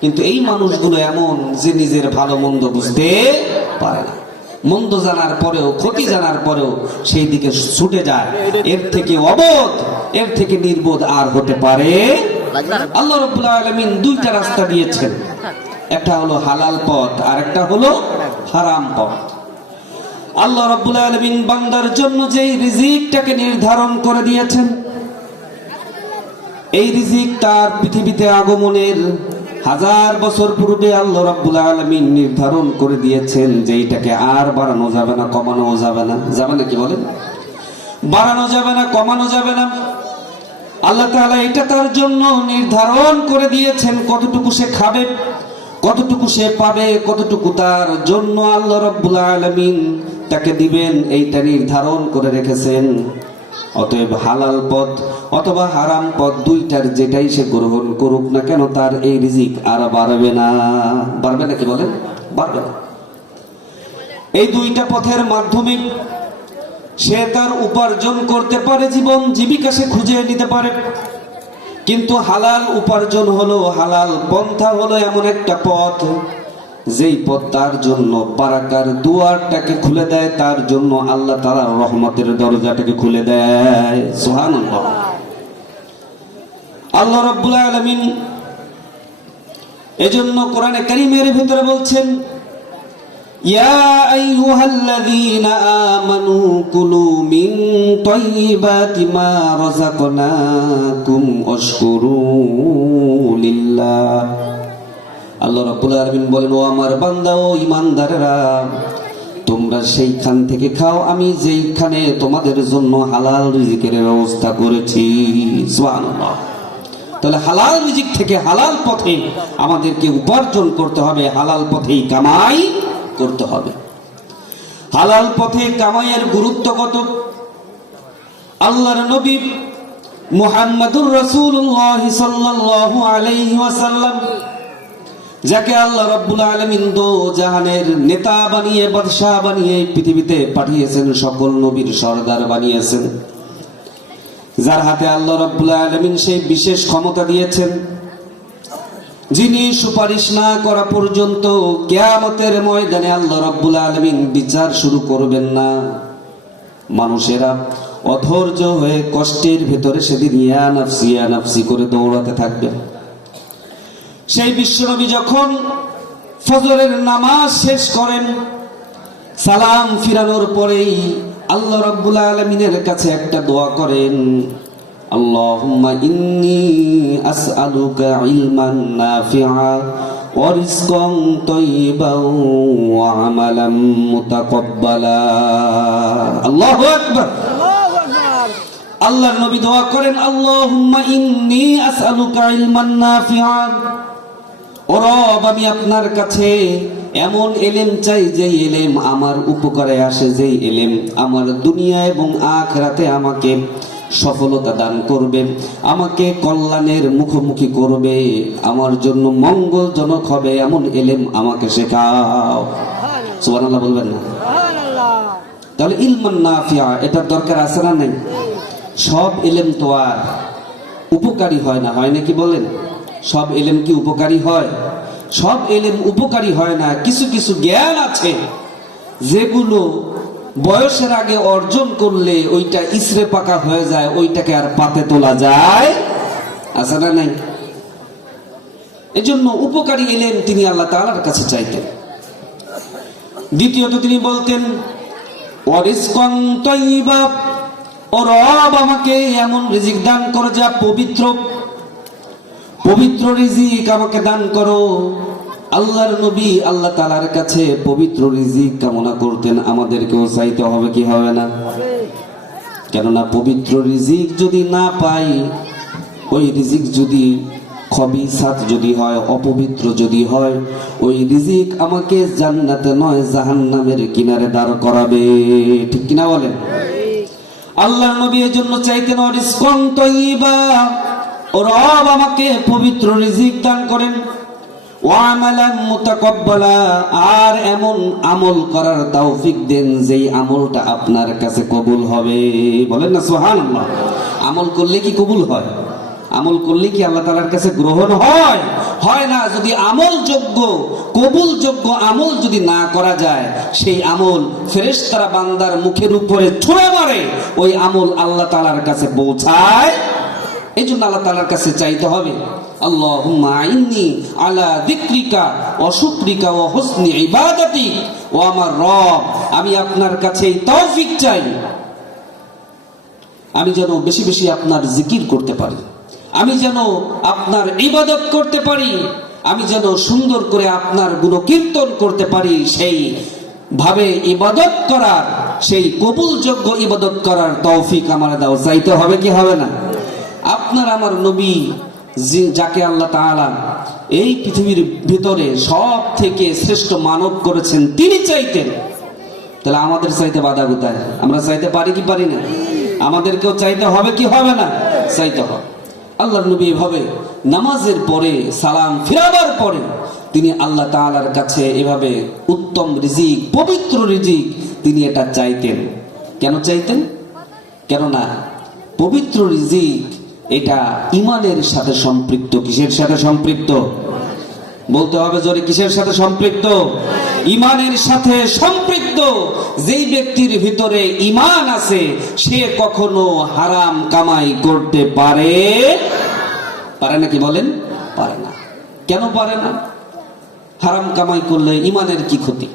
কিন্তু এই মানুষগুলো এমন যে নিজের ভালো মন্দ বুঝতে পারে না, মন্দ জানার পরেও, ক্ষতি জানার পরেও সেই দিকে ছুটে যায়। এর থেকে অবোধ, এর থেকে নির্বোধ আর হতে পারে। আল্লাহ রাব্বুল আলামিন দুইটা রাস্তা দিয়েছেন, একটা হলো হালাল পথ আর একটা হলো হারাম পথ। আল্লাহ রাব্বুল আলামিন বান্দার জন্য যেই রিজিকটাকে নির্ধারণ করে দিয়েছেন, এই রিজিক তার পৃথিবীতে আগমনের 1000 বছর পূর্বে আল্লাহ রাব্বুল আলামিন নির্ধারণ করে দিয়েছেন যে এটাকে আর বাড়ানো যাবে না, কমানো যাবে না। যাবে না কি বলেন? বাড়ানো যাবে না, কমানো যাবে না। আল্লাহ তাআলা এটা তার জন্য নির্ধারণ করে দিয়েছেন, কতটুকু সে খাবে, কতটুকু সে পাবে, কতটুকু তার জন্য আল্লাহ রাব্বুল আলামিন তাকে দিবেন, এইটা নির্ধারণ করে রেখেছেন। অতএব হালাল পথ অথবা হারাম পথ দুইটার যেটাই সে গ্রহণ করুক না কেন, তার এই রিজিক আর বাড়বে না। বাড়বে না কি বলেন? বাড়বে না। এই দুইটা পথের মাধ্যমে সে তার উপার্জন করতে পারে, জীবন জীবিকা সে খুঁজে নিতে পারে। কিন্তু হালাল উপার্জন হলো, হালাল পন্থা হলো এমন একটা পথ যেই পথ তার জন্য বারাকার দুয়ারটাকে খুলে দেয়, তার জন্য আল্লাহ তাআলা রহমতের দরজাটাকে খুলে দেয়। সুবহানাল্লাহ। আল্লাহ রাব্বুল আলামিন এজন্য কোরআনে কারীমের ভিতরে বলছেন, ইয়া আইয়ুহাল্লাযীনা আমানু কুলু মিন তাইয়্যিবাতি মা রাযাকনাকুম ওয়াশকুরু লিল্লাহ। আল্লাহ রাব্বুল আলামিন বলেন, ও আমার বান্দা, ও ঈমানদারেরা, তোমরা সেইখান থেকে খাও আমি যেইখানে তোমাদের জন্য হালাল রিজিকের ব্যবস্থা করেছি। সুবহানাল্লাহ। তাহলে হালাল রিজিক থেকে, হালাল পথে আমাদেরকে উপার্জন করতে হবে, হালাল পথেই কামাই করতে হবে। হালাল পথে কামাইয়ের গুরুত্ব কত! আল্লাহর নবী মুহাম্মদুর রাসূলুল্লাহ সাল্লাল্লাহু আলাইহি ওয়াসাল্লাম, যাকে আল্লাহ রাব্বুল আলামিন দো জাহানের নেতা বানিয়ে, বাদশা বানিয়ে পৃথিবীতে পাঠিয়েছেন, সকল নবীর সরদার বানিয়েছেন, যার হাতে আল্লাহ রাব্বুল আলামিন সেই বিশেষ ক্ষমতা দিয়েছেন, যিনি সুপারিশ না করা পর্যন্ত কিয়ামতের ময়দানে আল্লাহ রাব্বুল আলামিন বিচার শুরু করবেন না। মানুষেরা অধৈর্য হয়ে কষ্টের ভেতরে সেদিন ইয়া নাফসি ইয়া নাফসি করে দৌড়াতে থাকবে। সেই বিশ্বনবী যখন ফজরের নামাজ শেষ করেন, সালাম ফিরানোর পরেই আল্লাহ রাব্বুল আলামিনের কাছে একটা দোয়া করেন, আল্লাহুম্মা ইন্নী আসআলুকা ইলমান নাফিআ ওয়া রিজকান তাইয়্যিবান ওয়া আমালান মুতাকাব্বালা। আল্লাহু আকবার। আল্লাহর নবী দোয়া করেন, আল্লাহুম্মা ইন্নী আসআলুকা ইলমান নাফিআ, ও রব, আমি আপনার কাছে এমন ইলম চাই যেই ইলম আমার উপকারে আসে, যেই ইলম আমার দুনিয়া এবং আখিরাতে আমাকে সফলতা দান করবে, আমাকে কল্যাণের মুখোমুখি করবে, আমার জন্য মঙ্গলজনক হবে, এমন ইলম আমাকে শেখাও। সুবহানাল্লাহ বলবেন না? তাহলে ইলমান নাফিআ এটার দরকার আছে না নাই? সব ইলম তো আর উপকারী হয় না, হয় নাকি বলেন? সব ইলম কি উপকারী হয়? সব ইলম উপকারী হয় না। কিছু কিছু জ্ঞান আছে যেগুলো বয়সের আগে অর্জন করলে ওইটা ইসরে পাকা হয়ে যায়, ওইটাকে আর পাতে তোলা যায়, আছে না নাই? এজন্য উপকারী ইলম তিনি আল্লাহ তাআলার কাছে চাইতেন। দ্বিতীয়ত তিনি বলতেন, ওয়া রিজকান তাইয়্যিবা, ও রব, আমাকে এমন রিজিক দান করো যা পবিত্র, পবিত্র রিজিক আমাকে দান করো। আল্লাহর নবী আল্লাহ তাআলার কাছে পবিত্র রিজিক কামনা করতেন। আমাদেরকেও চাইতে হবে কি হবে না? কেননা পবিত্র রিজিক যদি না পাই, ওই রিজিক যদি খবিসাত যদি হয়, অপবিত্র যদি হয়, ওই রিজিক আমাকে জান্নাতে নয় জাহান্নামের কিনারে দাঁড় করাবে। ঠিক কিনা বলেন? আল্লাহর নবী এর জন্য চাইতেন, রিজকান তাইয়্যিবা, ও রব, আমাকে পবিত্র রিজিক দান করেন, ওয়া আমালান মুতাকাব্বালা, আর এমন আমল করার তৌফিক দেন যেই আমলটা আপনার কাছে কবুল হবে। বলেন না সুবহানাল্লাহ? আমল করলে কি কবুল হয়? আমল করলে কি আল্লাহ তাআলার কাছে গ্রহণ হয়? হয় না। যদি আমলযোগ্য কবুলযোগ্য আমল যদি না করা যায়, সেই আমল ফেরেশতারা বান্দার মুখের উপরে ছুঁড়ে মারে, ওই আমল আল্লাহ তাআলার কাছে পৌঁছায়। এই জন্য আল্লাহ তাআলার কাছে চাইতে হবে, আল্লাহুম্মা আইন্নি আলা যিকরিকা ওয়া শুকরিকা ওয়া হুসনি ইবাদাতিক। ও আমার রব, আমি আপনার কাছে তৌফিক চাই, আমি যেন বেশি বেশি আপনার জিকির করতে পারি, আমি যেন আপনার ইবাদত করতে পারি, আমি যেন সুন্দর করে আপনার গুণকীর্তন করতে পারি। সেই ভাবে ইবাদত করার, সেই কবুলযোগ্য ইবাদত করার তৌফিক আমার দাও। চাইতে হবে কি হবে না? আপনার আমার নবী, যাকে আল্লাহ তাআলা এই পৃথিবীর ভিতরে সব থেকে শ্রেষ্ঠ মানব করেছেন, তিনি চাইতেন। তাহলে আমাদের চাইতে বাধা কোথায়? আমরা চাইতে পারি কি পারি না? আমাদেরকেও চাইতে হবে কি হবে না? চাইতে হবে। আল্লাহর নবী এভাবে নামাজের পরে সালাম ফিরাবার পরে তিনি আল্লাহ তাআলার কাছে এভাবে উত্তম রিজিক, পবিত্র রিজিক তিনি এটা চাইতেন। কেন চাইতেন? কেননা পবিত্র রিজিক এটা ইমানের সাথে সম্পৃক্ত। কিসের সাথে সম্পৃক্ত? বলতে হবে জোরে, কিসের সাথে সম্পৃক্ত? ইমানের সাথে সম্পৃক্ত। যেই ব্যক্তির ভিতরে ইমান আছে, সে কখনো হারাম কামাই করতে পারে না কি বলেন? পারে না। কেন পারে না? হারাম কামাই করলে ইমানের কি ক্ষতি?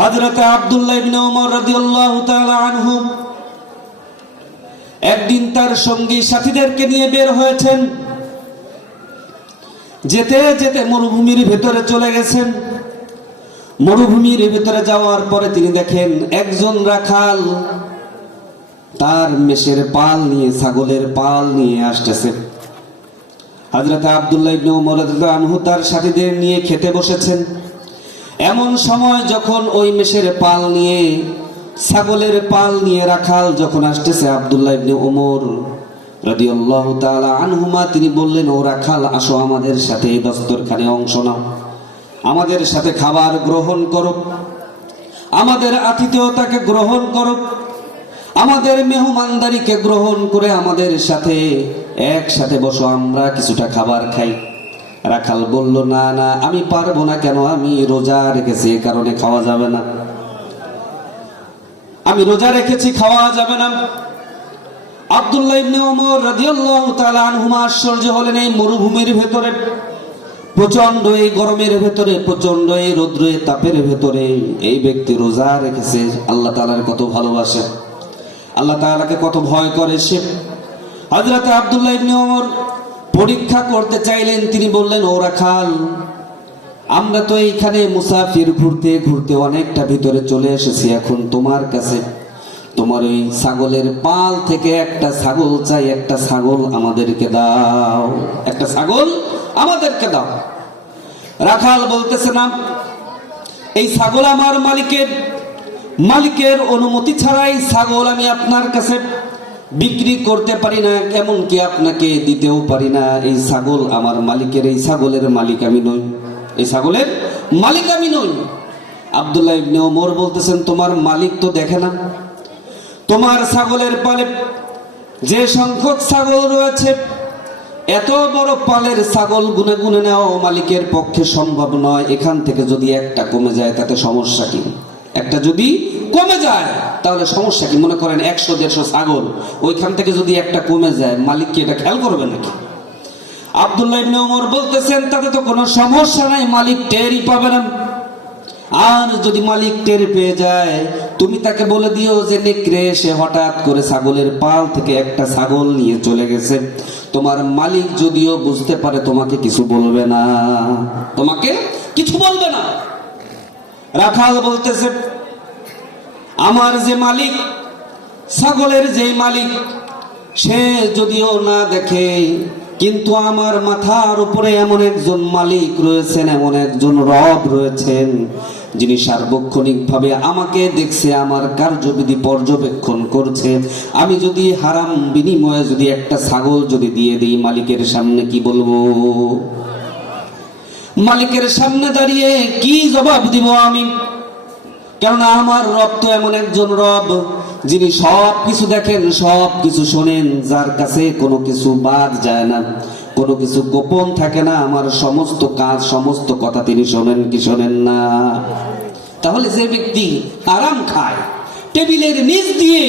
হযরত আব্দুল্লাহ ইবনে ওমর রাদিয়াল্লাহু তাআলা আনহু একদিন তার সঙ্গী সাথীদেরকে নিয়ে বের হয়েছেন। যেতে যেতে মরুভূমির ভেতরে চলে গেছেন। মরুভূমির ভেতরে যাওয়ার পরে তিনি দেখেন একজন রাখাল তার মেষের পাল নিয়ে, ছাগলের পাল নিয়ে আসতেছে। হযরত আব্দুল্লাহ ইবনে ওমর রাদিয়াল্লাহু আনহু তার সাথীদের নিয়ে খেতে বসেছেন। এমন সময় যখন ওই মেষের পাল নিয়ে, ছাগলের পাল নিয়ে রাখাল যখন আসতেছে, আব্দুল্লাহ ইবনে ওমর রাদিয়াল্লাহু তাআলা আনহুমা তিনি বললেন, ও রাখাল, আসো আমাদের সাথে এই দস্তরখানে অংশ নাও, আমাদের সাথে খাবার গ্রহণ করো, আমাদের আতিথেয়তাকে গ্রহণ করো, আমাদের মেহমানদারিকে গ্রহণ করে আমাদের সাথে একসাথে বসো, আমরা কিছুটা খাবার খাই। রাখাল বলল, না না, আমি পারবো না। কেন? আমি রোজা রেখেছি, এ কারণে খাওয়া যাবে না। আমি রোজা রেখেছি, খাওয়া যাবে না। আব্দুল্লাহ ইবনে ওমর রাদিয়াল্লাহু তাআলা আনহুমা আশ্চর্য হলেন। এই মরুভূমির ভেতরে, প্রচন্ড এই গরমের ভেতরে, প্রচন্ড এই রৌদ্রের তাপের ভেতরে এই ব্যক্তি রোজা রেখেছে। আল্লাহ তাআলার কত ভালোবাসে, আল্লাহ তাআলাকে কত ভয় করে সে। হযরত আব্দুল্লাহ ইবনে ওমর পরীক্ষা করতে চাইলেন। তিনি বললেন, ও রাখাল, আমরা তো এইখানে মুসাফির, ঘুরতে ঘুরতে অনেকটা ভিতরে চলে এসেছি। এখন তোমার কাছে তোমার ওই ছাগলের পাল থেকে একটা ছাগল চাই, একটা ছাগল আমাদেরকে দাও, একটা ছাগল আমাদেরকে দাও। রাখাল বলতেছে, না, এই ছাগল আমার মালিকের অনুমতি ছাড়াই ছাগল আমি আপনার কাছে বিক্রি করতে পারি না, এমনকি আপনাকে দিতেও পারি না। এই ছাগল আমার মালিকের, এই ছাগলের মালিক আমি নই, এই ছাগলের মালিক আমি নই। আব্দুল্লাহ ইবনে ওমর বলতেছেন, তোমার মালিক তো দেখে না, তোমার ছাগলের পালে যে সংখ্যক ছাগল রয়েছে, এত বড় পালের ছাগল গুনে গুনে নেওয়া মালিকের পক্ষে সম্ভব নয়। এখান থেকে যদি একটা কমে যায় তাতে সমস্যা কি? একটা যদি কমে যায় তাহলে সমস্যা কি? মনে করেন 100-150 ছাগল, ওইখান থেকে যদি একটা কমে যায়, মালিক কি এটা খেয়াল করবে নাকি? আব্দুল্লাহ ইবনে ওমর বলতেছেন, তাতে তো কোনো সমস্যা নাই, মালিক টেরই পাবে না। আর যদি মালিক টের পেয়ে যায়, তুমি তাকে বলে দিও যে নেকড়ে এসে হঠাৎ করে ছাগলের পাল থেকে একটা ছাগল নিয়ে চলে গেছে। তোমার মালিক যদিও বুঝতে পারে, তোমাকে কিছু বলবে না, তোমাকে কিছু বলবে না। রাখাল বলতেছে, আমার যে মালিক, ছাগলের যে মালিক, সে যদিও না দেখে, কিন্তু আমার মাথার উপরে এমন একজন মালিক রয়েছেন, এমন একজন রব রয়েছেন, যিনি সার্বক্ষণিকভাবে আমাকে দেখছে, আমার কার্যবিধি পর্যবেক্ষণ করছে। আমি যদি হারাম বিনিময়ে যদি একটা ছাগল যদি দিয়ে দিই মালিকের সামনে, কি বলবো? মালিকের সামনে দাঁড়িয়ে কি জবাব দিব আমি? কেননা আমার রব তো এমন একজন রব যিনি সব কিছু দেখেন, সব কিছু শোনেন, যার কাছে কোনো কিছু বাদ যায় না। কোনো কিছু গোপন থাকে না, আমার সমস্ত কাজ সমস্ত কথা তিনি শোনেন কি শোনেন না? তাহলে যে ব্যক্তি আরাম খায়, টেবিলের নিচ দিয়ে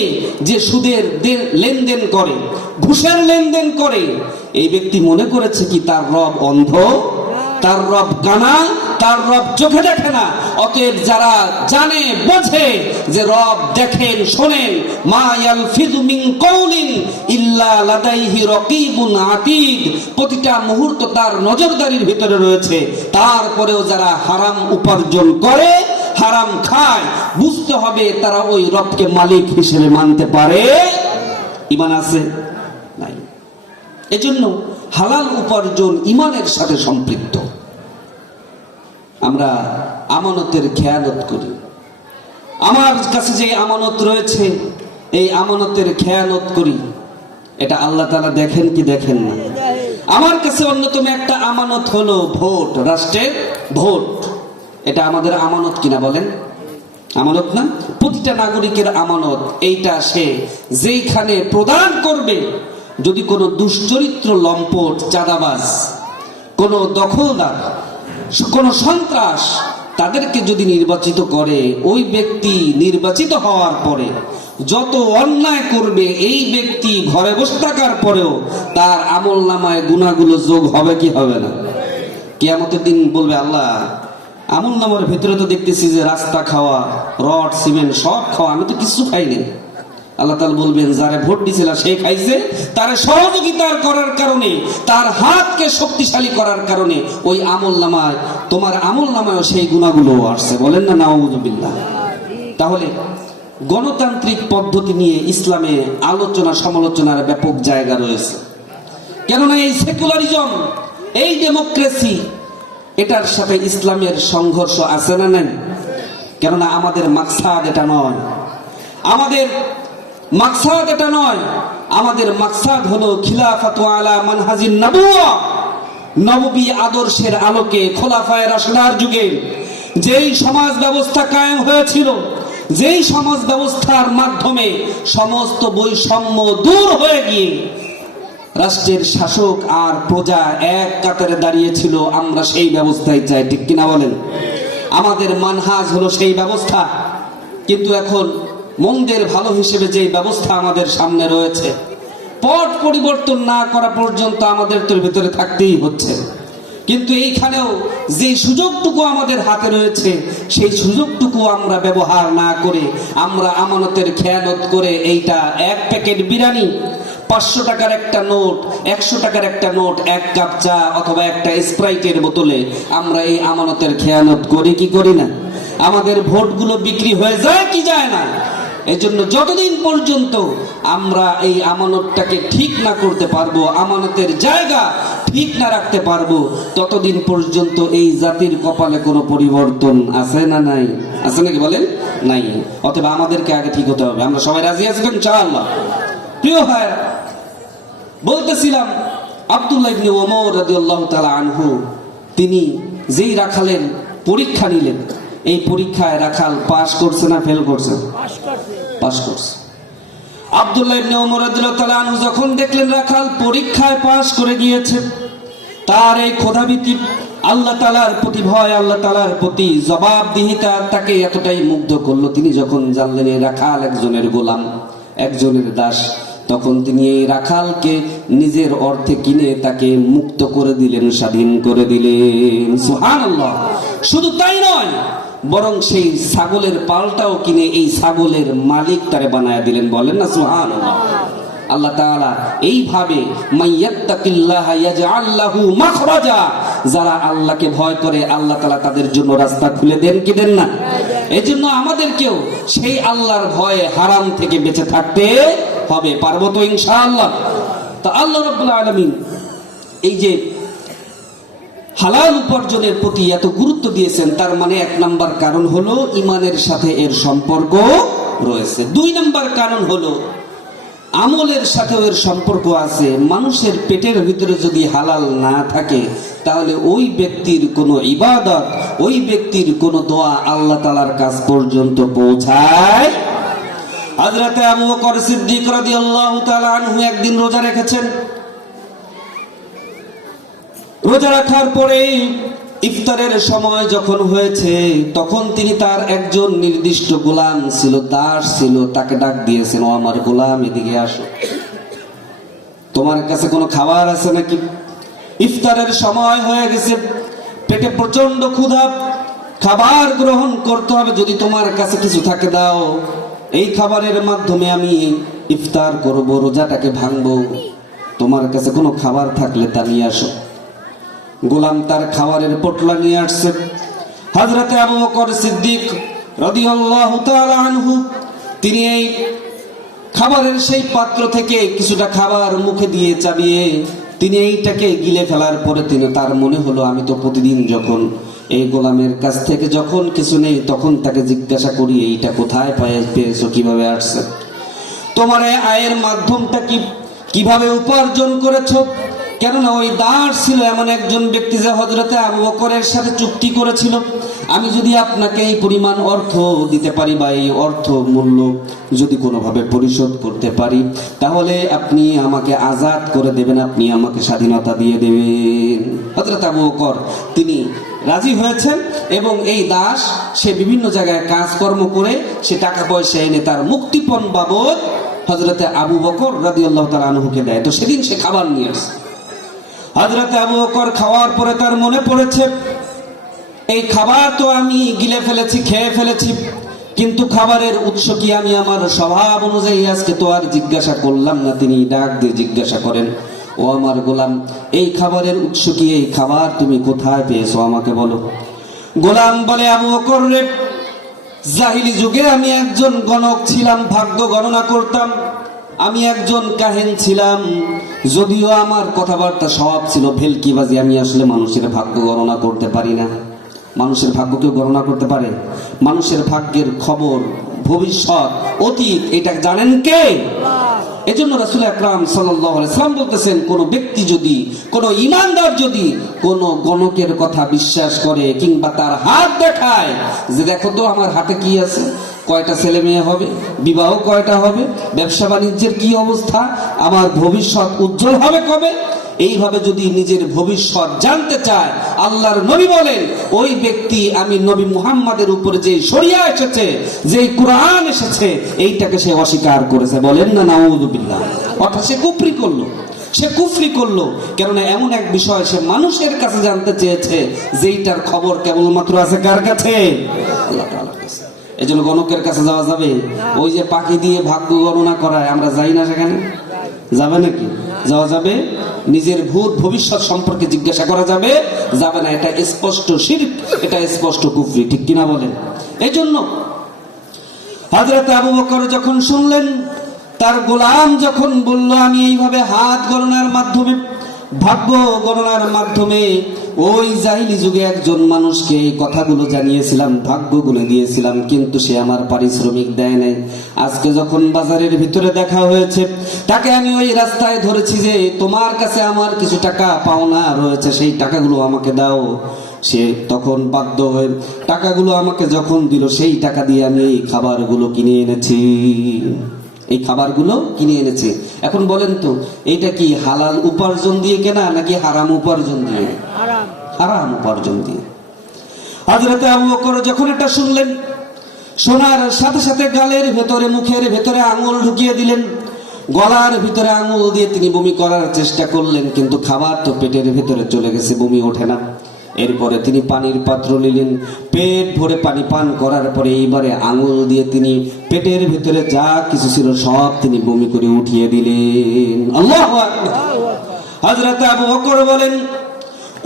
যে সুদের লেনদেন করে, ঘুষের লেনদেন করে, এই ব্যক্তি মনে করেছে কি তার রব অন্ধ, তার রব কানা, তার রব চোখে দেখে না? অতএব যারা জানে বোঝে যে রব দেখেন শোনেন, মা ইয়ালফিযু মিন কাউলিন ইল্লা লাদাইহি রাকীবুন আতীদ, প্রতিটা মুহূর্ত তার নজরদারির ভিতরে রয়েছে, তারপরেও যারা হারাম উপার্জন করে, হারাম খায়, বুঝতে হবে তারা ওই রবকে মালিক হিসেবে মানতে পারে? ঈমান আছে? নাই। এজন্য হালাল উপার্জন ঈমানের সাথে সম্পৃক্ত। আমরা আমানতের খেয়ানত করি। আমার কাছে যে আমানত রয়েছে, এই আমানতের খেয়ানত করি, এটা আল্লাহ তাআলা দেখেন কি দেখেন না? আমার কাছে অন্যতম একটা আমানত হলো ভোট, রাষ্ট্রের ভোট। এটা আমাদের আমানত কিনা বলেন? আমানত না? প্রতিটা নাগরিকের আমানত। এইটা সে যেইখানে প্রদান করবে, যদি কোনো দুশ্চরিত্র, লম্পট, চাঁদাবাজ, কোনো দখলদার, কোনো সন্ত্রাস তাদেরকে যদি নির্বাচিত করে, ওই ব্যক্তি নির্বাচিত হওয়ার পরে যত অন্যায় করবে, এই ব্যক্তি ঘরে বসে থাকার পরেও তার আমলনামায় গুনাহগুলো যোগ হবে কি হবে না? কিয়ামতের দিন বলবে আল্লাহ, আমলনামার ভিতরে তো দেখতেছি যে রাস্তা খাওয়া, রড সিমেন্ট সব খাওয়া, আমি তো কিছু খাইনি। আল্লাহ তাআলা বলবেন, যারে ভোট দিছিল সে খাইছে, তার সহযোগিতার করার কারণে, তার হাতকে শক্তিশালী করার কারণে ওই আমলনামায়, তোমার আমলনামায়ও সেই গুনাহগুলো আসছে। বলেন না নাউযুবিল্লাহ? তাহলে গণতান্ত্রিক পদ্ধতি নিয়ে ইসলামে আলোচনা সমালোচনার ব্যাপক জায়গা রয়েছে। কেননা এই সেকুলারিজম, এই ডেমোক্রেসি, এটার সাথে ইসলামের সংঘর্ষ আছে না নাই? কেননা আমাদের মাকসাদ এটা নয়, আমাদের মাকসাদ এটা নয়। আমাদের মাকসাদ হলো খিলাফাতু আলা মানহাজিন নবুওয়া, নববী আদর্শের আলোকে খোলাফায়ে রাশিদার যুগে যেই সমাজ ব্যবস্থা কায়েম হয়েছিল, যেই সমাজ ব্যবস্থার মাধ্যমে সমস্ত বৈষম্য দূর হয়ে গিয়ে রাষ্ট্রের শাসক আর প্রজা এক কাতারে দাঁড়িয়েছিল, আমরা সেই ব্যবস্থায় চাই। ঠিক কিনা বলেন? আমাদের মানহাজ হলো সেই ব্যবস্থা। কিন্তু এখন মন্দের ভালো হিসেবে যে ব্যবস্থা আমাদের সামনে রয়েছে, পট পরিবর্তন না করা পর্যন্ত আমাদের তোর ভিতরে থাকতেই হচ্ছে। কিন্তু এইখানেও যে সুযোগটুকু আমাদের হাতে রয়েছে, সেই সুযোগটুকু আমরা ব্যবহার না করে আমরা আমানতের খেয়ানত করে এইটা এক প্যাকেট বিরিয়ানি, 500 টাকার একটা নোট, 100 টাকার একটা নোট, এক কাপ চা অথবা একটা স্প্রাইটের বোতলে আমরা এই আমানতের খেয়ানত করি কি করি না? আমাদের ভোটগুলো বিক্রি হয়ে যায় কি যায় না? এজন্য যতদিন পর্যন্ত আমরা এই আমানতটাকে ঠিক না করতে পারবো, আমানতের জায়গা ঠিক না রাখতে পারবো, ততদিন পর্যন্ত এই জাতির কপালে কোনো পরিবর্তন আছে না নাই? আছে নাকি বলেন? নাই। অতএব আমাদেরকে আগে ঠিক হতে হবে। আমরা সবাই রাজি আছি ইনশাআল্লাহ? প্রিয় ভাই, বলতেছিলাম আব্দুল্লাহ ইবনে ওমর রাদিয়াল্লাহু তাআলা আনহু, তিনি যেই রাখালের পরীক্ষা নিলেন, এই পরীক্ষায় রাখাল পাস করছে না ফেল করছে? পাস করছে। আব্দুল্লাহ ইবনে ওমর রাদিয়াল্লাহু তাআলা আনহু যখন দেখলেন রাখাল পরীক্ষায় পাস করে গিয়েছে, তার এই ক্ষোধাভীতি, আল্লাহ তাআলার প্রতি ভয়, আল্লাহ তাআলার প্রতি জবাবদিহিতা তাকে এতটাই মুগ্ধ করলো, তিনি যখন জানলেন এই রাখাল একজনের গোলাম, একজনের দাস, তখন তিনি এই রাখালকে নিজের অর্থে কিনে তাকে মুক্ত করে দিলেন, স্বাধীন করে দিলেন। সুবহানাল্লাহ। শুধু তাই নয়, বরং সেই ছাগলের পালটাও কিনে এই ছাগলের মালিক তারে বানায় দিলেন। বলেন না সুবহানাল্লাহ? আল্লাহ তাআলা এইভাবে মাইয়াত্তাকিল্লাহা ইয়াজআল লাহু মাখরাজা, যারা আল্লাহকে ভয় করে আল্লাহ তাআলা তাদের জন্য রাস্তা খুলে দেন কি দেন না? এজন্য আমাদেরকেও সেই আল্লাহর ভয়ে হারাম থেকে বেঁচে থাকতে হবে। পারবো তো ইনশাআল্লাহ? তো আল্লাহ রাব্বুল আলামিন এই যে হালাল উপার্জনের প্রতি এত গুরুত্ব দিয়েছেন, তার মানে 1 নাম্বার কারণ হলো ঈমানের সাথে এর সম্পর্ক রয়েছে। 2 নাম্বার কারণ হলো আমলের সাথেও এর সম্পর্ক আছে। মানুষের পেটের ভিতরে যদি হালাল না থাকে, তাহলে ওই ব্যক্তির কোনো ইবাদত, ওই ব্যক্তির কোনো দোয়া আল্লাহ তাআলার কাছ পর্যন্ত পৌঁছায়। হযরত আবু বকর সিদ্দিক রাদিয়াল্লাহু তাআলা আনহু একদিন রোজা রেখেছেন। রোজা রাখার পরে ইফতারের সময় যখন হয়েছে, তখন তিনি তার একজন নির্দিষ্ট গোলাম ছিল, দাস ছিল, তাকে ডাক দিয়েছেন, ও আমার গোলাম, এদিকে আসো, তোমার কাছে কোনো খাবার আছে নাকি? ইফতারের সময় হয়ে গেছে, পেটে প্রচন্ড ক্ষুধা, খাবার গ্রহণ করতে হবে, যদি তোমার কাছে কিছু থাকে দাও, এই খাবারের মাধ্যমে আমি ইফতার করব, রোজাটাকে ভাঙবো, তোমার কাছে কোনো খাবার থাকলে তা নিয়ে আসো। গোলাম তার খাবারের পোটলা নিয়ে আসছে। হযরতে আবু বকর সিদ্দিক রাদিয়াল্লাহু তাআলা আনহু তিনি এই খাবারের সেই পাত্র থেকে কিছুটা খাবার মুখে দিয়ে চাবিয়ে তিনি এইটাকে গিলে ফেলার পরে তার মনে হলো, আমি তো প্রতিদিন যখন এই গোলামের কাছ থেকে যখন কিছু নেই তখন তাকে জিজ্ঞাসা করি, এইটা কোথায় পেয়েছো, কিভাবে আসছে, তোমার এই আয়ের মাধ্যমটা কিভাবে উপার্জন করেছো? কেননা ওই দাস ছিল এমন একজন ব্যক্তি যে হযরতে আবু বকরের সাথে চুক্তি করেছিল, আমি যদি আপনাকে এই পরিমাণ অর্থ দিতে পারি বা এই অর্থ মূল্য যদি কোনোভাবে পরিশোধ করতে পারি, তাহলে আপনি আমাকে আজাদ করে দেবেন, আপনি আমাকে স্বাধীনতা দিয়ে দেবেন। হযরতে আবু বকর তিনি রাজি হয়েছেন এবং এই দাস সে বিভিন্ন জায়গায় কাজকর্ম করে সে টাকা পয়সা এনে তার মুক্তিপণ বাবদ হযরতে আবু বকর রাদিয়াল্লাহু তাআলা আনহুকে দেয়। তো সেদিন সে খাবার নিয়ে আসে। হযরতে আবু বকর খাওয়ার পরে তার মনে পড়েছে, এই খাবার তো আমি গিলে ফেলেছি, খেয়ে ফেলেছি, কিন্তু খাবারের উৎস কি আমি আমার স্বভাব অনুযায়ী আজকে তো আর জিজ্ঞাসা করলাম না। তিনি ডাক দিয়ে জিজ্ঞাসা করেন, ও আমার গোলাম, এই খাবারের উৎস কি, এই খাবার তুমি কোথায় পেয়েছো আমাকে বলো। গোলাম বলে, আবু বকর রে, জাহিলি যুগে আমি একজন গণক ছিলাম, ভাগ্য গণনা করতাম, আমি একজন কাহিন ছিলাম, যদিও আমার কথাবার্তা সব ছিল ভেলকিবাজি, আমি আসলে মানুষের ভাগ্য গণনা করতে পারি না। মানুষের ভাগ্য কেউ গণনা করতে পারে? মানুষের ভাগ্যের খবর, ভবিষ্যৎ, অতীত, এটা জানেন কে? এজন্য রাসূল আকরাম সাল্লাল্লাহু আলাইহি সাল্লাম বলতেছেন, কোন ব্যক্তি যদি, কোন ঈমানদার যদি কোন গণকের কথা বিশ্বাস করে কিংবা তার হাত দেখায় যে দেখো তো আমার হাতে কি আছে, কয়টা ছেলে মেয়ে হবে, বিবাহ কয়টা হবে, ব্যবসা বাণিজ্যের কি অবস্থা, আমার ভবিষ্যৎ উজ্জ্বল হবে কবে, এইভাবে যদি নিজের ভবিষ্যৎ জানতে চায়, আল্লাহর নবী বলেন ওই ব্যক্তি আমি নবী মুহাম্মাদের উপরে যে শরিয়া এসেছে, যে কুরআন এসেছে, এইটাকে সে অস্বীকার করেছে। বলেন না নাউযুবিল্লাহ। অর্থাৎ সে কুফরি করলো, সে কুফরি করলো। কেননা এমন এক বিষয় সে মানুষের কাছে জানতে চেয়েছে যেইটার খবর কেবলমাত্র আছে কার কাছে? আল্লাহ তাআলার কাছে। এজন্য গণকের কাছে যাওয়া যাবে? ওই যে পাখি দিয়ে ভাগ্য গণনা করায়, আমরা যাই না সেখানে? যাবে নাকি? যাওয়া যাবে? নিজের ভূত ভবিষ্যৎ সম্পর্কে জিজ্ঞাসা করা যাবে? যাবে না। এটা স্পষ্ট শিরক, এটা স্পষ্ট কুফরি, ঠিক কিনা বলেন? এই জন্য হযরত আবু বকর যখন শুনলেন, তার গোলাম যখন বলল আমি এইভাবে হাত গণনার মাধ্যমে, ভাগ্য গণনার মাধ্যমে ওই জাহিলি যুগে একজন মানুষকে এই কথাগুলো জানিয়েছিলাম, ভাগ্য গুনে দিয়েছিলাম, কিন্তু সে আমার পারিশ্রমিক দেয় নাই। আজকে যখন বাজারের ভিতরে দেখা হয়েছে, তাকে আমি ওই রাস্তায় ধরেছি যে তোমার কাছে আমার কিছু টাকা পাওনা রয়েছে, সেই টাকাগুলো আমাকে দাও। সে তখন বাধ্য হয়ে টাকাগুলো আমাকে যখন দিল, সেই টাকা দিয়ে আমি এই খাবারগুলো কিনে এনেছি, এই খাবারগুলো কিনে এনেছে। এখন বলেন তো, এইটা কি হালাল উপার্জন দিয়ে কেনা নাকি হারাম উপার্জন দিয়ে? হারাম উপার্জন দিয়ে। হযরতে আবু বকর যখন এটা শুনলেন, শোনার সাথে সাথে গালের ভেতরে, মুখের ভেতরে আঙুল ঢুকিয়ে দিলেন, গলার ভিতরে আঙুল দিয়ে তিনি বমি করার চেষ্টা করলেন, কিন্তু খাবার তো পেটের ভেতরে চলে গেছে, বমি ওঠে না। এরপরে তিনি পানির পাত্র নিলেন, পেট ভরে পানি পান করার পরে এইবারে আঙুল দিয়ে তিনি পেটের ভেতরে যা কিছু ছিল সব তিনি বমি করে উঠিয়ে দিলেন। আল্লাহু আকবার। হযরত আবু বকর বলেন,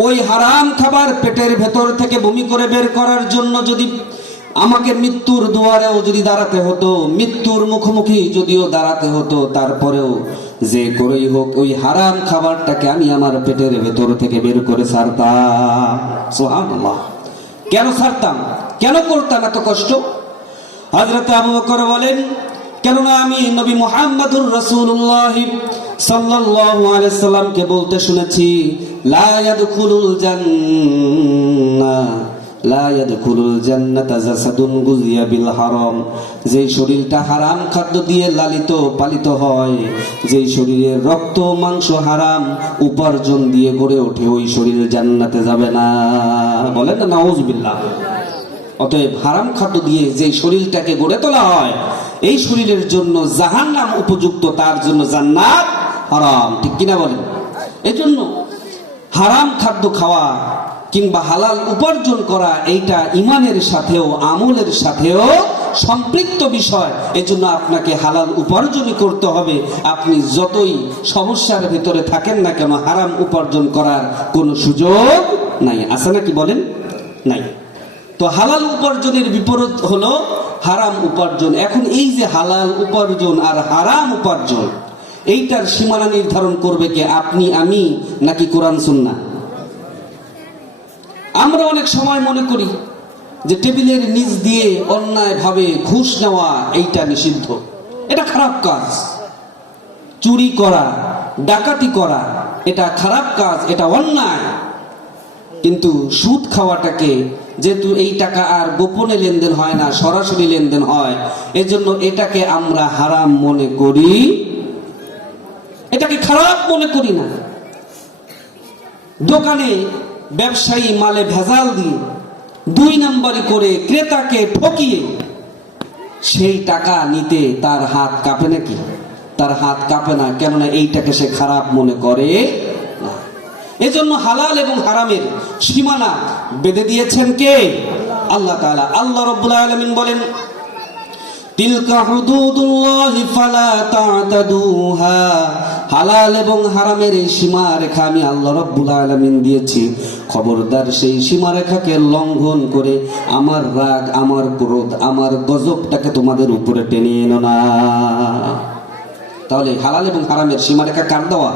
ওই হারাম খাবার পেটের ভেতর থেকে বমি করে বের করার জন্য যদি আমাকে মৃত্যুর দুয়ারেও যদি দাঁড়াতে হতো, মৃত্যুর মুখোমুখি যদিও দাঁড়াতে হতো, তারপরেও যে করেই হোক ওই হারাম খাবারটাকে আমি আমার পেটের ভেতর থেকে বের করে ছাড়তাম। সুবহানাল্লাহ। কেন ছাড়তাম? কেন করতাম এত কষ্ট? হযরত আবু বকর বলেন, কেননা আমি নবী মুহাম্মদুর রাসূলুল্লাহ সাল্লাল্লাহু আলাইহি সাল্লামকে বলতে শুনেছি, লা ইয়াদখুলুল জান্নাহ লা ইয়াদখুলুল জান্নাতা জাসাদুন গুযিয়া বিল হারাম, যেই শরীরটা হারাম খাদ্য দিয়ে লালিত পালিত হয়, যেই শরীরের রক্ত মাংস হারাম উপার্জন দিয়ে গড়ে ওঠে, ওই শরীর জান্নাতে যাবে না। বলেন না নাউজুবিল্লাহ। অতএব হারাম খাদ্য দিয়ে যেই শরীরটাকে গড়ে তোলা হয়, এই শরীরের জন্য জাহান্নাম উপযুক্ত, তার জন্য জান্নাত হারাম। ঠিক কিনা বলেন? এই জন্য হারাম খাদ্য খাওয়া কিংবা হালাল উপার্জন করা এইটা ইমানের সাথেও আমলের সাথেও সম্পৃক্ত বিষয়। এজন্য আপনাকে হালাল উপার্জনই করতে হবে। আপনি যতই সমস্যার ভিতরে থাকেন না কেন, হারাম উপার্জন করার কোনো সুযোগ নাই। আছে নাকি বলেন? নাই। তো হালাল উপার্জনের বিপরীত হলো হারাম উপার্জন। এখন এই যে হালাল উপার্জন আর হারাম উপার্জন, এইটার সীমানা নির্ধারণ করবে কে? আপনি, আমি, নাকি কোরআন সুন্নাহ? আমরা অনেক সময় মনে করি যে টেবিলের নিচ দিয়ে অন্যায় ভাবে ঘুষ নেওয়া এইটা নিষিদ্ধ, এটা খারাপ কাজ। চুরি করা, ডাকাতি করা এটা খারাপ কাজ, এটা অন্যায়। কিন্তু সুদ খাওয়াটাকে, যেহেতু এই টাকা আর গোপনে লেনদেন হয় না, সরাসরি লেনদেন হয়, এজন্য এটাকে আমরা হারাম মনে করি, এটাকে খারাপ মনে করি না। দোকানে ব্যবসায়ী মালে ভেজাল দিয়ে 2 নম্বরি করে ক্রেতাকে ঠকিয়ে সেই টাকা নিতে তার হাত কাঁপে নাকি? তার হাত কাঁপে না, কেননা এইটাকে সে খারাপ মনে করে না। এজন্য হালাল এবং হারামের সীমানা বেঁধে দিয়েছেন কে? আল্লাহ তাআলা। আল্লাহ রাব্বুল আলামিন বলেন, তিলকা হুদুদুল্লাহি ফালা তা'তাদুহা, হালাল এবং হারামের এই সীমারেখা আমি আল্লাহ রাব্বুল আলামিন দিয়েছি, খবরদার সেই সীমারেখাকে লঙ্ঘন করে আমার রাগ, আমার ক্রোধ, আমার গজবটাকে তোমাদের উপরে টেনে এনো না। তাহলে হালাল এবং হারামের সীমারেখা কার দেওয়া?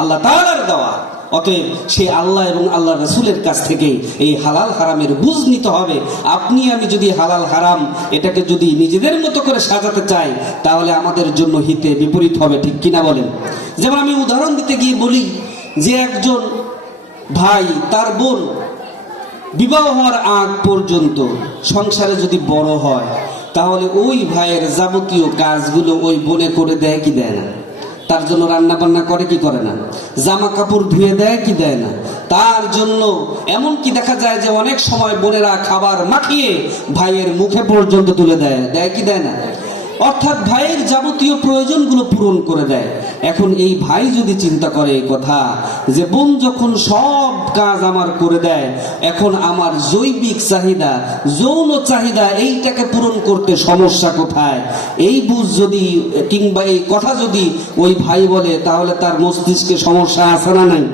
আল্লাহ তাআলার দেওয়া। অতএব সেই আল্লাহ এবং আল্লাহ রাসূলের কাছ থেকে এই হালাল হারামের বুঝ নিতে হবে। আপনি আমি যদি হালাল হারাম এটাকে যদি নিজেদের মতো করে সাজাতে চাই, তাহলে আমাদের জন্য হিতে বিপরীত হবে। ঠিক কিনা বলেন? যেমন আমি উদাহরণ দিতে গিয়ে বলি যে একজন ভাই তার বোন বিবাহ হওয়ার আগ পর্যন্ত সংসারে যদি বড় হয়, তাহলে ওই ভাইয়ের যাবতীয় কাজগুলো ওই বোনে করে দেয় কি দেয় না? তার জন্য রান্না বান্না করে কি করে না? জামা কাপড় ধুয়ে দেয় কি দেয় না? তার জন্য এমন কি দেখা যায় যে অনেক সময় বোনেরা খাবার মাখিয়ে ভাইয়ের মুখে পর্যন্ত তুলে দেয়, দেয় কি দেয় না? অর্থাৎ ভাইয়ের যাবতীয় প্রয়োজনগুলো পূরণ করে দেয়। এখন এই ভাই যদি চিন্তা করে এই কথা যে বোন যখন সব কাজ আমার করে দেয়, এখন আমার জৈবিক চাহিদা, যৌন চাহিদা এইটাকে পূরণ করতে সমস্যা কোথায়? এই বুঝ যদি কিংবা এই কথা যদি ওই ভাই বলে, তাহলে তার মস্তিষ্কে সমস্যা আছে না নাই?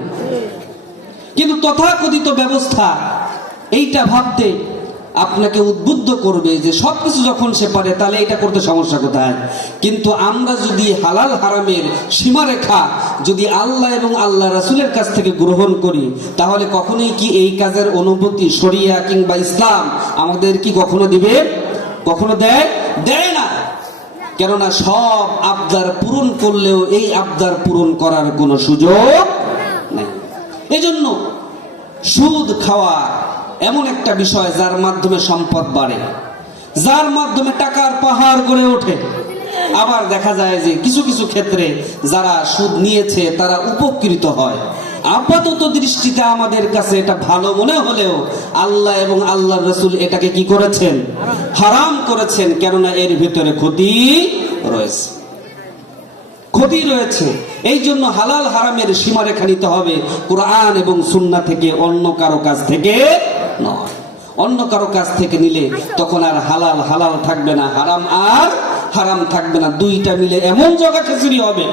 কিন্তু তথাকথিত ব্যবস্থা এইটা ভাবতে আপনাকে উদ্বুদ্ধ করবে যে সবকিছু যখন সে পারে, তাহলে এটা করতে সমস্যা কোথায়? কিন্তু আমরা যদি হালাল হারামের সীমারেখা যদি আল্লাহ এবং আল্লাহ রাসূলের কাছ থেকে গ্রহণ করি, তাহলে কখনোই কি এই কাজের অনুমতি শরিয়া কিংবা ইসলাম আমাদের কি কখনো দিবে? কখনো দেয়? দেয় না। কেননা সব আবদার পূরণ করলেও এই আবদার পূরণ করার কোনো সুযোগ নেই। এজন্য সুদ খাওয়া এমন একটা বিষয় যার মাধ্যমে সম্পদ বাড়ে, যার মাধ্যমে টাকার পাহাড় গড়ে ওঠে। আবার দেখা যায় যে কিছু কিছু ক্ষেত্রে যারা সুদ নিয়েছে তারা উপকৃত হয়। আপাতত দৃষ্টিতে আমাদের কাছে এটা ভালো মনে হলেও আল্লাহ এবং আল্লাহর রাসূল এটাকে কি করেছেন? হারাম করেছেন। কেননা এর ভিতরে ক্ষতি রয়েছে, ক্ষতি রয়েছে। এই জন্য হালাল হারামের সীমারেখা নিতে হবে কোরআন এবং সুন্নাহ থেকে, অন্য কারো কাছ থেকে নয়। অন্য কারো কাছ থেকে নিলে তখন আর হালাল হালাল থাকবে না, হারাম আর হারাম থাকবে না। দুইটা মিলে এমন জায়গা খিচুড়ি হবে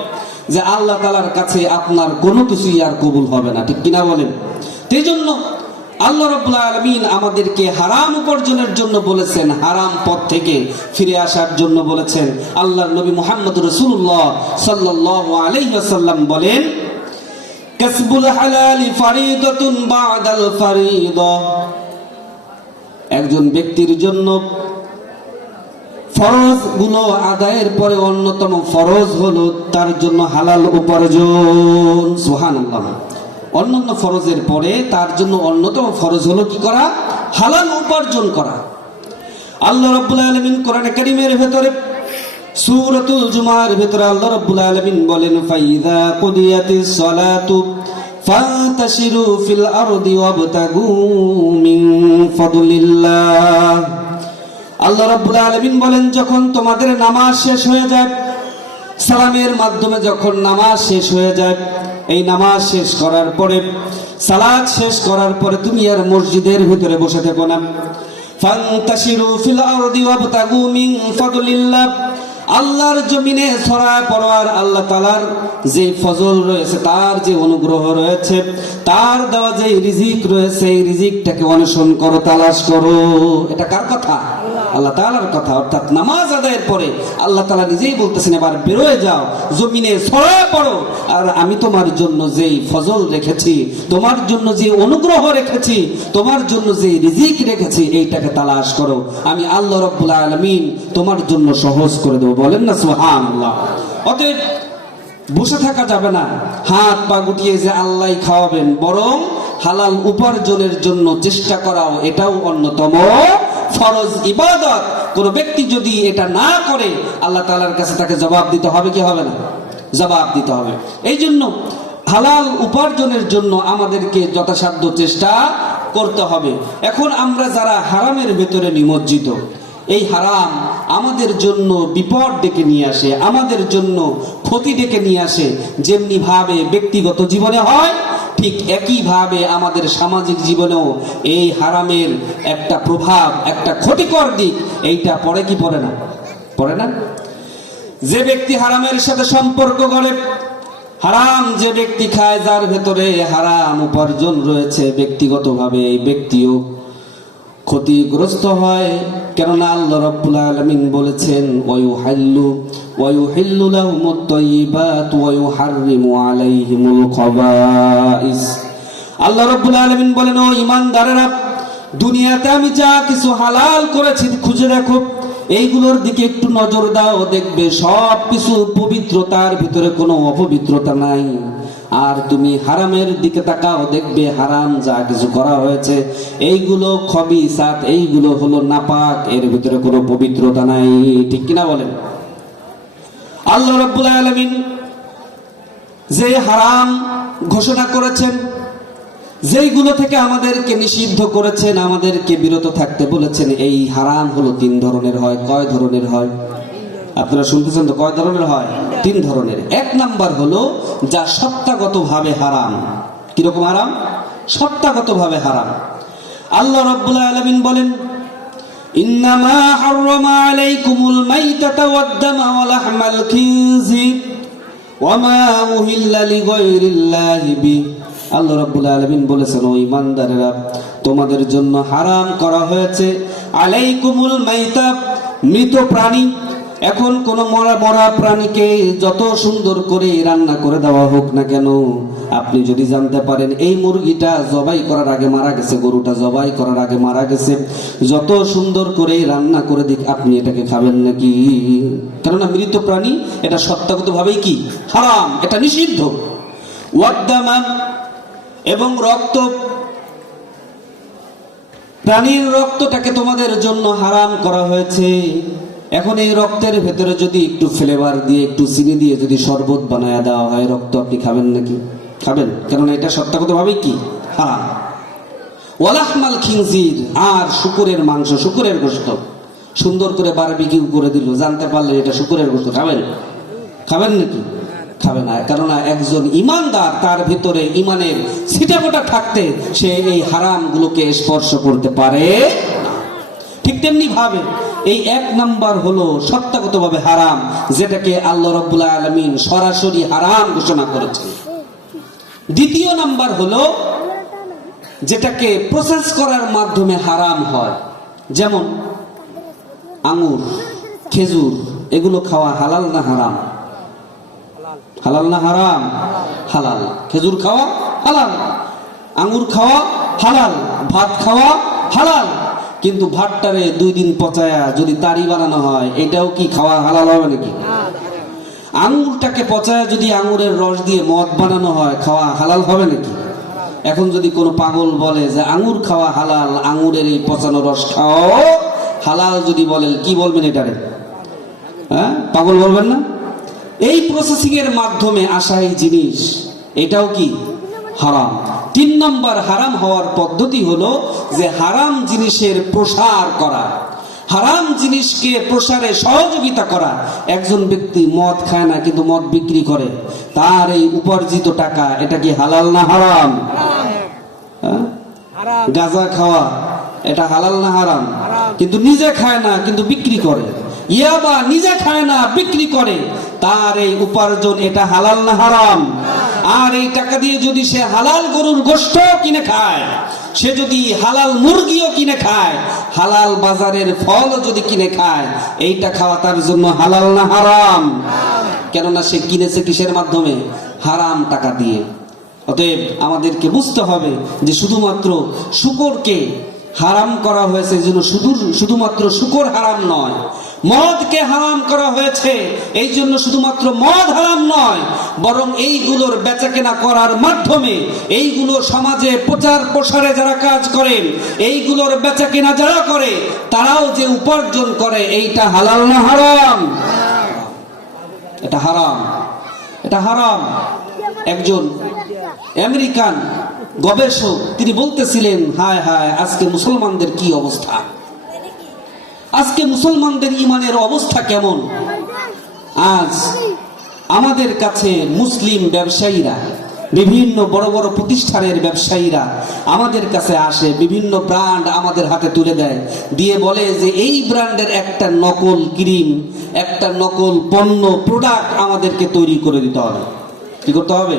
যে আল্লাহ তাআলার কাছে আপনার কোনো কিছুই আর কবুল হবে না। ঠিক কিনা বলেন? সেই জন্য আল্লাহ রাব্বুল আলামিন আমাদেরকে হারাম উপার্জনের জন্য বলেছেন, হারাম পথ থেকে ফিরে আসার জন্য বলেছেন। আল্লাহর নবী মুহাম্মদ রাসূলুল্লাহ সাল্লাল্লাহু আলাইহি ওয়াসাল্লাম বলেন, কাসবুল হালালি ফারিদাতুন বা'দাল ফারিদা। একজন ব্যক্তির জন্য ফরজ গুলো আদায়ের পরে অন্যতম ফরজ হলো তার জন্য হালাল উপার্জন। সুবহানাল্লাহ। অন্যান্য ফরজের পরে তার জন্য অন্যতম ফরজ হলো কি করা? হালাল উপার্জন করা। আল্লাহ রাব্বুল আলামিন কোরআনে কারীমের ভেতরে সূরাতুল জুমার ভেতরে আল্লাহ রাব্বুল আলামিন বলেন, ফাইযা কুদিয়াতিস সালাতু ফান্তাশিরু ফিল আরদি ওয়াবতাগু মিন ফাদলিল্লাহ। আল্লাহ রাব্বুল আলামিন বলেন, যখন তোমাদের নামাজ শেষ হয়ে যায়, সালামের মাধ্যমে যখন নামাজ শেষ হয়ে যায়, এই নামাজ শেষ করার পরে, সালাত শেষ করার পরে তুমি আর মসজিদের ভিতরে বসে থেকো না। ফান্তাশিরু ফিল আরদি ওয়াবতাগু মিন ফাদলিল্লাহ, আল্লাহর জমিনে ছড়ায় পড়ো আর আল্লাহ তাআলার যে ফজল রয়েছে, তার যে অনুগ্রহ রয়েছে, তার দেওয়া যে রিজিক রয়েছে, এই রিজিকটাকে অন্বেষণ করো, তালাশ করো। এটা কার কথা? আল্লাহ তাআলার কথা। অর্থাৎ নামাজ আদায়ের পরে আল্লাহ তাআলা নিজেই বলতেছেন, এবার বেরোয় যাও, জমিনে ছড়ায় পড়ো, আর আমি তোমার জন্য যেই ফজল রেখেছি, তোমার জন্য যে অনুগ্রহ রেখেছি, তোমার জন্য যে রিজিক রেখেছি, এইটাকে তালাশ করো। আমি আল্লাহ রাব্বুল আলামিন তোমার জন্য সহজ করে দেব। বলেন না সুবহানাল্লাহ। অতএব বসে থাকা যাবে না, হাত পা গুটিয়ে যে আল্লাহই খাওয়াবেন, বরং হালাল উপার্জনের জন্য চেষ্টা করাও, এটাও অন্যতম ফরজ ইবাদত। কোন ব্যক্তি যদি এটা না করে, আল্লাহ তাআলার কাছে তাকে জবাব দিতে হবে কি হবে না? জবাব দিতে হবে। এই জন্য হালাল উপার্জনের জন্য আমাদেরকে যথাসাধ্য চেষ্টা করতে হবে। এখন আমরা যারা হারামের ভেতরে নিমজ্জিত, এই হারাম আমাদের জন্য বিপদ ডেকে নিয়ে আসে, আমাদের জন্য ক্ষতি ডেকে নিয়ে আসে। যেমনি ভাবে ব্যক্তিগত জীবনে হয়, ঠিক একই ভাবে আমাদের সামাজিক জীবনেও এই হারামের একটা প্রভাব, একটা ক্ষতিকর দিক, এইটা পড়ে কি পড়ে না? পড়ে না? যে ব্যক্তি হারামের সাথে সম্পর্ক করে, হারাম যে ব্যক্তি খায়, যার ভেতরে হারাম উপার্জন রয়েছে, ব্যক্তিগতভাবে এই ব্যক্তিও ক্ষতিগ্রস্ত হয়। কেননা আল্লাহ রাব্বুল আলামিন বলেছেন, ওয়ায়ুহিল্লু লাহুমুত তাইয়্যিবাত ওয়া ইউহাররিমু আলাইহিমুল খাবাইস। আল্লাহ রাব্বুল আলামিন বলেন, ও ঈমানদারেরা, দুনিয়াতে আমি যা কিছু হালাল করেছি খুঁজে দেখো, এইগুলোর দিকে একটু নজর দাও, দেখবে সব কিছু পবিত্রতার ভিতরে কোনো অপবিত্রতা নাই। আর তুমি হারামের দিকে তাকাও, দেখবে হারাম যা কিছু করা হয়েছে, এইগুলো খবিসাত, এইগুলো হলো নাপাক, এর ভিতরে কোনো পবিত্রতা নাই। ঠিক কিনা বলেন? আল্লাহ রাব্বুল আলামিন যে হারাম ঘোষণা করেছেন, যেইগুলো থেকে আমাদেরকে নিষিদ্ধ করেছেন, আমাদেরকে বিরত থাকতে বলেছেন, এই হারাম হলো 3 ধরনের হয়। কয় ধরনের হয়? আপনারা শুনতেছেন তো? কয় ধরনের হয়? 3 ধরনের। 1 নাম্বার হলো যা সত্তাগতভাবে হারাম। কিরকম হারাম? সত্তাগতভাবে হারাম। আল্লাহ রাব্বুল আলামিন বলেন, ইন্নামা হাররামা আলাইকুমুল মাইতাতা ওয়াদ-দামা ওয়া লাহমাল খিনজির ওয়া মা উহিল্লা লিগায়রিল্লাহি বি। আল্লাহ রাব্বুল আলামিন বলেছেন, ও ঈমানদারেরা, তোমাদের জন্য হারাম করা হয়েছে আলাইকুমুল মাইতা, মৃত প্রাণী। এখন কোন মরা প্রাণীকে যত সুন্দর করে রান্না করে দেওয়া হোক না কেন, আপনি যদি জানতে পারেন এই মুরগিটা জবাই করার আগে মারা গেছে, গরুটা জবাই করার আগে মারা গেছে, যত সুন্দর করে রান্না করে দিক, আপনি এটাকে খাবেন নাকি? কেননা মৃত প্রাণী, এটা সত্তাগতভাবেই কি হারাম, এটা নিষিদ্ধ। ওয়াদ-দামা, এবং রক্ত, প্রাণীর রক্তটাকে তোমাদের জন্য হারাম করা হয়েছে। এখন এই রক্তের ভেতরে যদি একটু ফ্লেভার দিয়ে, একটু চিনি দিয়ে যদি শরবত বানায় দেওয়া হয়, রক্ত আপনি খাবেন নাকি? খাবেন, কেননা এটা সত্যাগতভাবেই কি হারাম। ওয়া লাহমাল খিনজির, আর শুকরের মাংস, শুকরের গোশত সুন্দর করে বারবিকিউ করে দিল, জানতে পারলে এটা শুকরের গোশত, খাবেন? খাবেন নাকি? খাবে না। কেননা একজন ইমানদার, তার ভিতরে ইমানের ছিটাফোঁটা থাকতে সে এই হারাম গুলোকে স্পর্শ করতে পারে না। ঠিক তেমনি ভাবে এই 1 নাম্বার হলো সত্তাগতভাবে হারাম, যেটাকে আল্লাহ রাব্বুল আলামিন সরাসরি হারাম ঘোষণা করেছেন। 2 নাম্বার হলো যেটাকে প্রসেস করার মাধ্যমে হারাম হয়, যেমন আঙ্গুর, খেজুর, এগুলো খাওয়া হালাল না হারাম? হালাল না হারাম? হালাল। খেজুর খাওয়া হালাল, আঙ্গুর খাওয়া হালাল, ভাত খাওয়া হালাল। কিন্তু ভাতটারে 2 দিন পচায়া যদি তারি বানানো হয়, এটাও কি খাওয়া হালাল হবে নাকি? আঙ্গুরটাকে পচায়া যদি আঙ্গুরের রস দিয়ে মদ বানানো হয়, খাওয়া হালাল হবে নাকি? এখন যদি কোনো পাগল বলে যে আঙ্গুর খাওয়া হালাল, আঙ্গুরের এই পচানো রস খাওয়াও হালাল যদি বলেন, কি বলবেন এটারে? হ্যাঁ, পাগল বলবেন না? এই প্রসেসিং এর মাধ্যমে আসা এই জিনিস, এটাও কি হারাম। 3 নম্বর হারাম হওয়ার পদ্ধতি হলো যে হারাম জিনিসের প্রসার করা, হারাম জিনিসকে প্রসারে সহযোগিতা করা। একজন ব্যক্তি মদ খায় না কিন্তু মদ বিক্রি করে, তার এই উপার্জিত টাকা, এটা কি হালাল না হারাম? গাঁজা খাওয়া এটা হালাল না হারাম? কিন্তু নিজে খায় না কিন্তু বিক্রি করে। ইয়াবা নিজে খায় না বিক্রি করে, তার এই উপার্জন, এটা হালাল না হারাম? আর এই টাকা দিয়ে যদি সে হালাল গরুর গোশত কিনে খায়, সে যদি হালাল মুরগিও কিনে খায়, হালাল বাজারের ফলও যদি কিনে খায়, এইটা খাওয়া তার জন্য হালাল না হারাম? কেননা সে কিনেছে কিসের মাধ্যমে? হারাম টাকা দিয়ে। অতএব আমাদেরকে বুঝতে হবে যে শুধুমাত্র শুকরকে হারাম করা হয়েছে, এই জন্য শুধুমাত্র শুকর হারাম নয়, মদকে হারাম করা হয়েছে এই জন্য শুধুমাত্র মদ হারাম নয়, বরং এইগুলোর বেচাকেনা করার মাধ্যমে, এইগুলো সমাজে প্রচার প্রসারে যারা কাজ করেন, এইগুলোর বেচাকেনা যারা করে, তারাও যে উপার্জন করে, এইটা হালাল না হারাম? এটা হারাম, এটা হারাম। একজন আমেরিকান গবেষক তিনি বলতেছিলেন, হায় হায় আজকে মুসলমানদের কি অবস্থা, আজকে মুসলমানদের ইমানের অবস্থা কেমন। আজ আমাদের কাছে মুসলিম ব্যবসায়ীরা, বিভিন্ন বড় বড় প্রতিষ্ঠানের ব্যবসায়ীরা আমাদের কাছে আসে, বিভিন্ন ব্র্যান্ড আমাদের হাতে তুলে দেয়, দিয়ে বলে যে এই ব্র্যান্ডের একটা নকল ক্রিম, একটা নকল পণ্য প্রোডাক্ট আমাদেরকে তৈরি করে দিতে হবে। কি করতে হবে?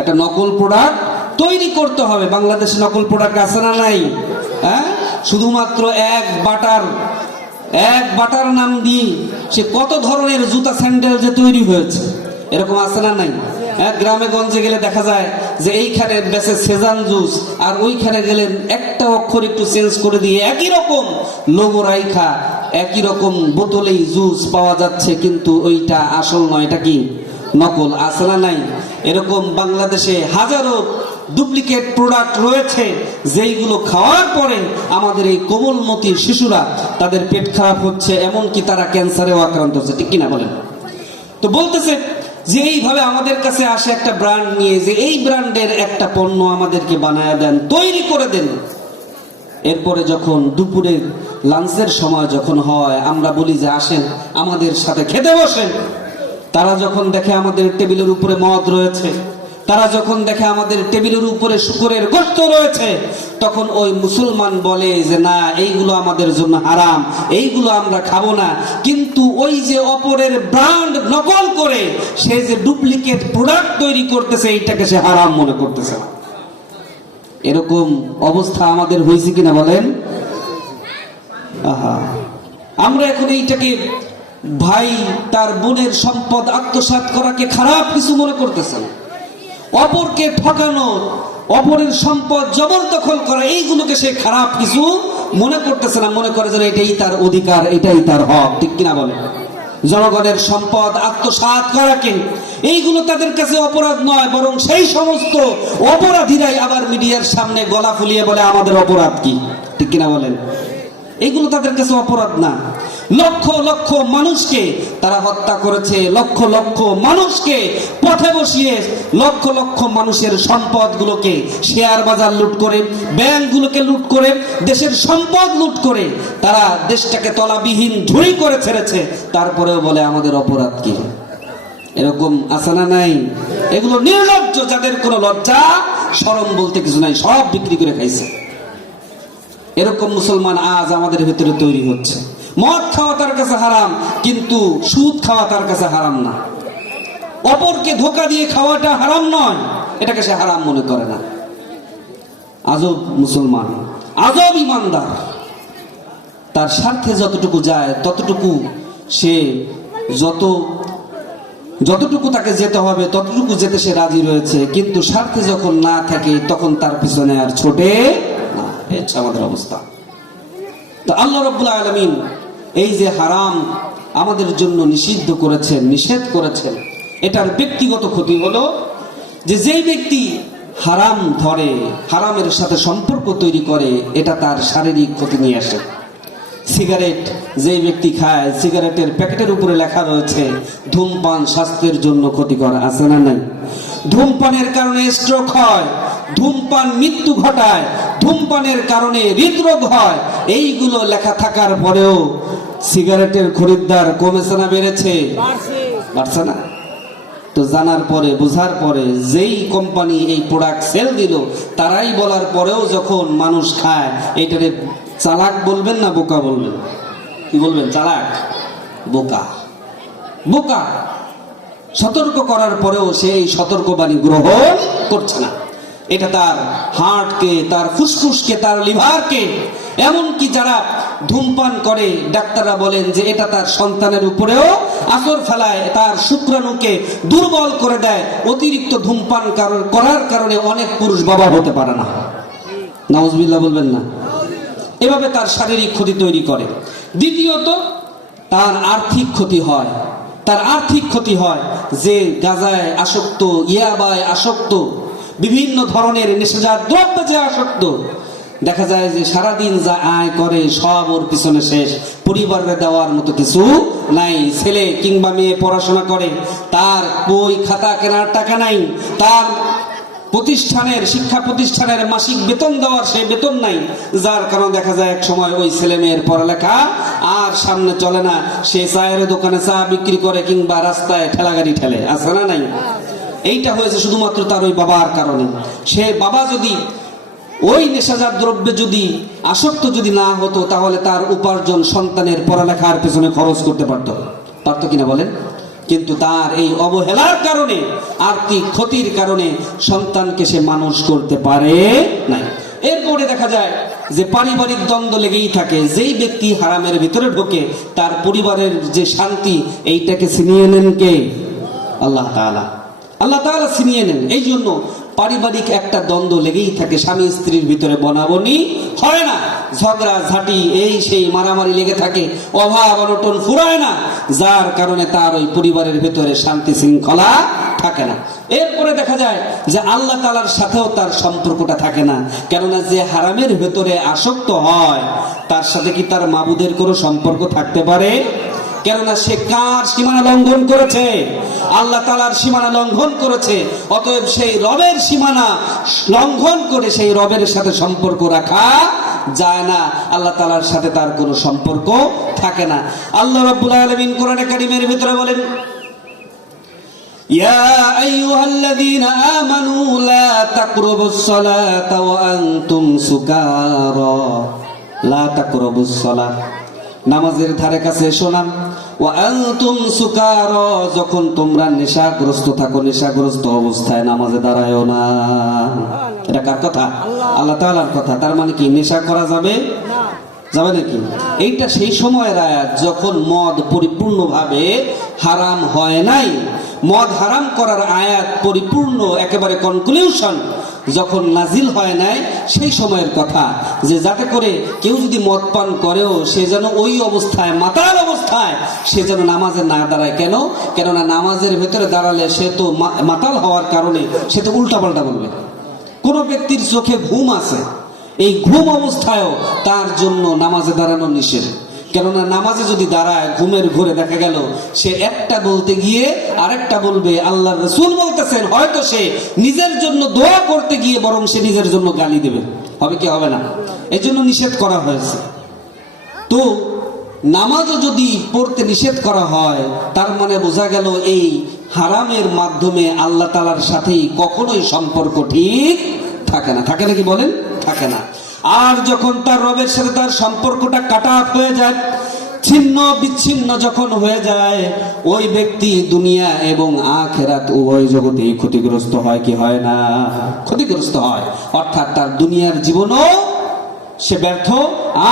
একটা নকল প্রোডাক্ট তৈরি করতে হবে। বাংলাদেশে নকল প্রোডাক্ট আছে না নাই? হ্যাঁ, শুধুমাত্র এক বাটার নাম দিয়ে সে কত ধরনের জুতা স্যান্ডেল যে তৈরি হয়েছে, এরকম আছে না নাই? গ্রামে গঞ্জে গেলে দেখা যায় যে এইখানে বেচে সেজান জুস, আর ওইখানে গেলে একটা অক্ষর একটু চেঞ্জ করে দিয়ে একই রকম লোগো রাইখা একই রকম বোতলেই জুস পাওয়া যাচ্ছে, কিন্তু ওইটা আসল নয়, এটা কি নকল। আছে না নাই? এরকম বাংলাদেশে হাজারো ডুপ্লিকেট প্রোডাক্ট রয়েছে, যেইগুলো খাওয়ার পরে আমাদের এই কোমলমতি শিশুরা, তাদের পেট খারাপ হচ্ছে, এমনকি তারা ক্যান্সারেও আক্রান্ত হচ্ছে। ঠিক কিনা বলেন? তো বলতেছে যে এইভাবে আমাদের কাছে আসে একটা ব্র্যান্ড নিয়ে, যে এই ব্র্যান্ডের একটা পণ্য আমাদেরকে বানায় দেন, তৈরি করে দেন। এরপরে যখন দুপুরে লাঞ্চের সময় যখন হয়, আমরা বলি যে আসেন আমাদের সাথে খেতে বসেন। তারা যখন দেখে আমাদের টেবিলের উপরে মদ রয়েছে, তারা যখন দেখে আমাদের টেবিলের উপরে শুকরের গোশত রয়েছে, তখন ওই মুসলমান বলে যে না, এইগুলো আমাদের জন্য হারাম, এইগুলো আমরা খাবো না। কিন্তু ওই যে অপরের ব্র্যান্ড নকল করে সে যে ডুপ্লিকেট প্রোডাক্ট তৈরি করতেছে, এইটাকে সে হারাম মনে করতেছে না। এরকম অবস্থা আমাদের হয়েছে কিনা বলেন? আহা, আমরা এখন এইটাকে ভাই তার বোনের সম্পদ আত্মসাৎ করাকে খারাপ কিছু মনে করতেছেন, অপরকে ঠকানো, অপরের সম্পদ জবরদখল করা, এইগুলোকে সে খারাপ কিছু মনে করতেছে না, মনে করে যে এটাই তার অধিকার, এটাই তার হক। ঠিক কিনা বলে? জনগণের সম্পদ আত্মসাৎ করাকে, এইগুলো তাদের কাছে অপরাধ নয়, বরং সেই সমস্ত অপরাধীরাই আবার মিডিয়ার সামনে গলা ফুলিয়ে বলে আমাদের অপরাধ কি। ঠিক কিনা বলেন? এইগুলো তাদের কাছে অপরাধ না। লক্ষ লক্ষ মানুষকে তারা হত্যা করেছে, লক্ষ লক্ষ মানুষকে পথে বসিয়ে লক্ষ লক্ষ মানুষের সম্পদগুলোকে, শেয়ার বাজার লুট করে, ব্যাংকগুলোকে লুট করে, দেশের সম্পদ লুট করে তারা দেশটাকে তলাবিহীন ঝুড়ি করে ছেড়েছে, তারপরেও বলে আমাদের অপরাধ কি। এরকম আছে না নাই? এগুলো নির্লজ্জ, যাদের কোনো লজ্জা শরম বলতে কিছু নাই, সব বিক্রি করে খাইছে। এরকম মুসলমান আজ আমাদের ভিতরে তৈরি হচ্ছে। মদ খাওয়া তার কাছে হারাম, কিন্তু সুদ খাওয়া তার কাছে হারাম না। অপরকে ধোঁকা দিয়ে খাওয়াটা হারাম নয়, এটাকে সে হারাম মনে করে না। আজব মুসলমান, আজব ইমানদার। তার স্বার্থে যতটুকু যায় ততটুকু সে, যতটুকু তাকে যেতে হবে ততটুকু যেতে সে রাজি রয়েছে, কিন্তু স্বার্থে যখন না থাকে তখন তার পিছনে আর ছোটে না। এটা আমাদের অবস্থা। তো আল্লাহ রাব্বুল আলামিন এই যে হারাম আমাদের জন্য নিষিদ্ধ করেছেন, নিষেধ করেছেন, এটার ব্যক্তিগত ক্ষতি হলো যে যেই ব্যক্তি হারাম ধরে, হারামের সাথে সম্পর্ক তৈরি করে, এটা তার শারীরিক ক্ষতি নিয়ে আসে। সিগারেট যে ব্যক্তি খায়, সিগারেটের প্যাকেটের উপরে লেখা রয়েছে ধূমপান স্বাস্থ্যের জন্য ক্ষতিকর, আছে না নাই? ধূমপানের কারণে স্ট্রোক হয়, ধূমপান মৃত্যু ঘটায়, ধূমপানের কারণে হৃদরোগ হয়। এইগুলো লেখা থাকার পরেও সিগারেটের খরিদ্দার কমেছে না বেড়েছে? বাড়ছে না? তো জানার পরে, বোঝার পরে যেই কোম্পানি এই প্রোডাক্ট সেল দিল, তারাই বলার পরেও যখন মানুষ খায়, এইটারে চালাক বলবেন না বোকা বলবেন? কি বলবেন? চালাক, বোকা। বোকা সতর্ক করার পরেও সে এই সতর্কবাণী গ্রহণ করছে না। এটা তার হার্টকে, তার ফুসফুসকে, তার লিভারকে, এমনকি যারা ধূমপান করে ডাক্তাররা বলেন যে এটা তার সন্তানের উপরেও আসর ফেলায়, তার শুক্রাণুকে দুর্বল করে দেয়। অতিরিক্ত ধূমপান করার কারণে অনেক পুরুষ বাবা হতে পারে না। নাউজুবিল্লাহ বলবেন না? এভাবে তার শারীরিক ক্ষতি তৈরি করে। দ্বিতীয়ত তার আর্থিক ক্ষতি হয়। তার আর্থিক ক্ষতি হয় যে গাঁজায় আসক্ত, ইয়াবায় আসক্ত, বিভিন্ন ধরনের নেশাজাত দ্রব্যে যে আসক্ত, দেখা যায় যে সারাদিন যা আয় করে সব ওর পিছনে শেষ, পরিবারে দেওয়ার মতো কিছু নাই। ছেলে কিংবা মেয়ে পড়াশোনা করে, তার বই খাতা কেনার টাকা নাই, তার প্রতিষ্ঠানের, শিক্ষা প্রতিষ্ঠানের মাসিক বেতন দেওয়ার সে বেতন নাই, যার কারণে দেখা যায় এক সময় ওই ছেলে মেয়ের পড়ালেখা আর সামনে চলে না। সে চায়ের দোকানে চা বিক্রি করে কিংবা রাস্তায় ঠেলাগাড়ি ঠেলে, আছে না নাই? এইটা হয়েছে শুধুমাত্র তার ওই বাবার কারণে। সে বাবা যদি ওই নেশাজাত দ্রব্যে যদি আসক্ত যদি না হতো, তাহলে তার উপার্জন সন্তানের পড়ালেখার পেছনে খরচ করতে পারতো কিনা বলেন? কিন্তু তার এই অবহেলার কারণে, আর্থিক ক্ষতির কারণে সন্তানকে সে মানুষ করতে পারে নাই। এরপরে দেখা যায় যে পারিবারিক দ্বন্দ্ব লেগেই থাকে। যেই ব্যক্তি হারামের ভিতরে ঢোকে, তার পরিবারের যে শান্তি, এইটাকে ছিনিয়ে নেন কে? আল্লাহ তাআলা। আল্লাহ তাআলা ছিনিয়ে নেন। এই জন্য পারিবারিক একটা দ্বন্দ্ব লেগেই থাকে। স্বামী স্ত্রীর ভিতরে বনাবনি হয় না, ঝগড়া ঝাঁটি, এই সেই মারামারি লেগে থাকে, অভাব অনটন ফুরায় না, যার কারণে তার ওই পরিবারের ভিতরে শান্তি শৃঙ্খলা থাকে না। এরপরে দেখা যায় যে আল্লাহ তাআলার সাথেও তার সম্পর্কটা থাকে না। কেননা যে হারামের ভেতরে আসক্ত হয়, তার সাথে কি তার মাবুদের কোনো সম্পর্ক থাকতে পারে? কেননা সে কার সীমানা লঙ্ঘন করেছে? আল্লাহ তাআলার সীমানা লঙ্ঘন করেছে। অতএব সেই রবের সীমানা লঙ্ঘন করে সেই রবের সাথে সম্পর্ক রাখা যায় না। আল্লাহ তাআলার সাথে তার কোনো সম্পর্ক থাকে না। আল্লাহ রাব্বুল আলামিন কোরআনে কারীমের ভিতরে বলেন, ইয়া আইয়ুহাল্লাযীনা আমানু লা তাকরাবুস সালাতা ওয়া আনতুম সুকারা, লা তাকরাবুস সালাত, নামাজের ধারে কাছে এসো না। ওয়া আনতুম সুকারা, যখন তোমরা নেশাগ্রস্ত থাকো, নেশাগ্রস্ত অবস্থায় নামাজে দাঁড়ায়ও না। এটা কার কথা? আল্লাহ তাআলার কথা। তার মানে কি নেশা করা যাবে? যাবে নাকি? এইটা সেই সময়ের আয়াত যখন মদ পরিপূর্ণভাবে হারাম হয় নাই। মদ হারাম করার আয়াত পরিপূর্ণ একেবারে কনক্লুশন যখন নাজিল হয় নাই, সেই সময়ের কথা, যে যাতে করে কেউ যদি মদ পান করেও সে যেন ওই অবস্থায়, মাতাল অবস্থায় সে যেন নামাজে না দাঁড়ায়। কেন? কেননা নামাজের ভেতরে দাঁড়ালে সে তো মাতাল হওয়ার কারণে সে তো উল্টাপাল্টা বলবে। কোনো ব্যক্তির চোখে ঘুম আছে, এই ঘুম অবস্থায়ও তার জন্য নামাজে দাঁড়ানো নিষেধ। কেননা নামাজে যদি দাঁড়ায় ঘুমের ঘোরে দেখা গেল সে একটা বলতে গিয়ে আরেকটা বলবে। আল্লাহর রাসূল বলতেছেন, হয়তো সে নিজের জন্য দোয়া করতে গিয়ে বরং সে নিজের জন্য গালি দেবে। হবে কি হবে না? এই জন্য নিষেধ করা হয়েছে। তো নামাজও যদি পড়তে নিষেধ করা হয়, তার মানে বোঝা গেল এই হারামের মাধ্যমে আল্লাহ তাআলার সাথেই কখনোই সম্পর্ক ঠিক থাকে না। থাকে নাকি বলেন? থাকে না। আর যখন তার রবের সাথে তার সম্পর্কটা কাটা হয়ে যায়, ছিন্ন বিচ্ছিন্ন যখন হয়ে যায়, ওই ব্যক্তি দুনিয়া এবং আখিরাত উভয় জগতেই ক্ষতিগ্রস্ত হয় কি হয় না? ক্ষতিগ্রস্ত হয়। অর্থাৎ তার দুনিয়ার জীবনও সে ব্যর্থ,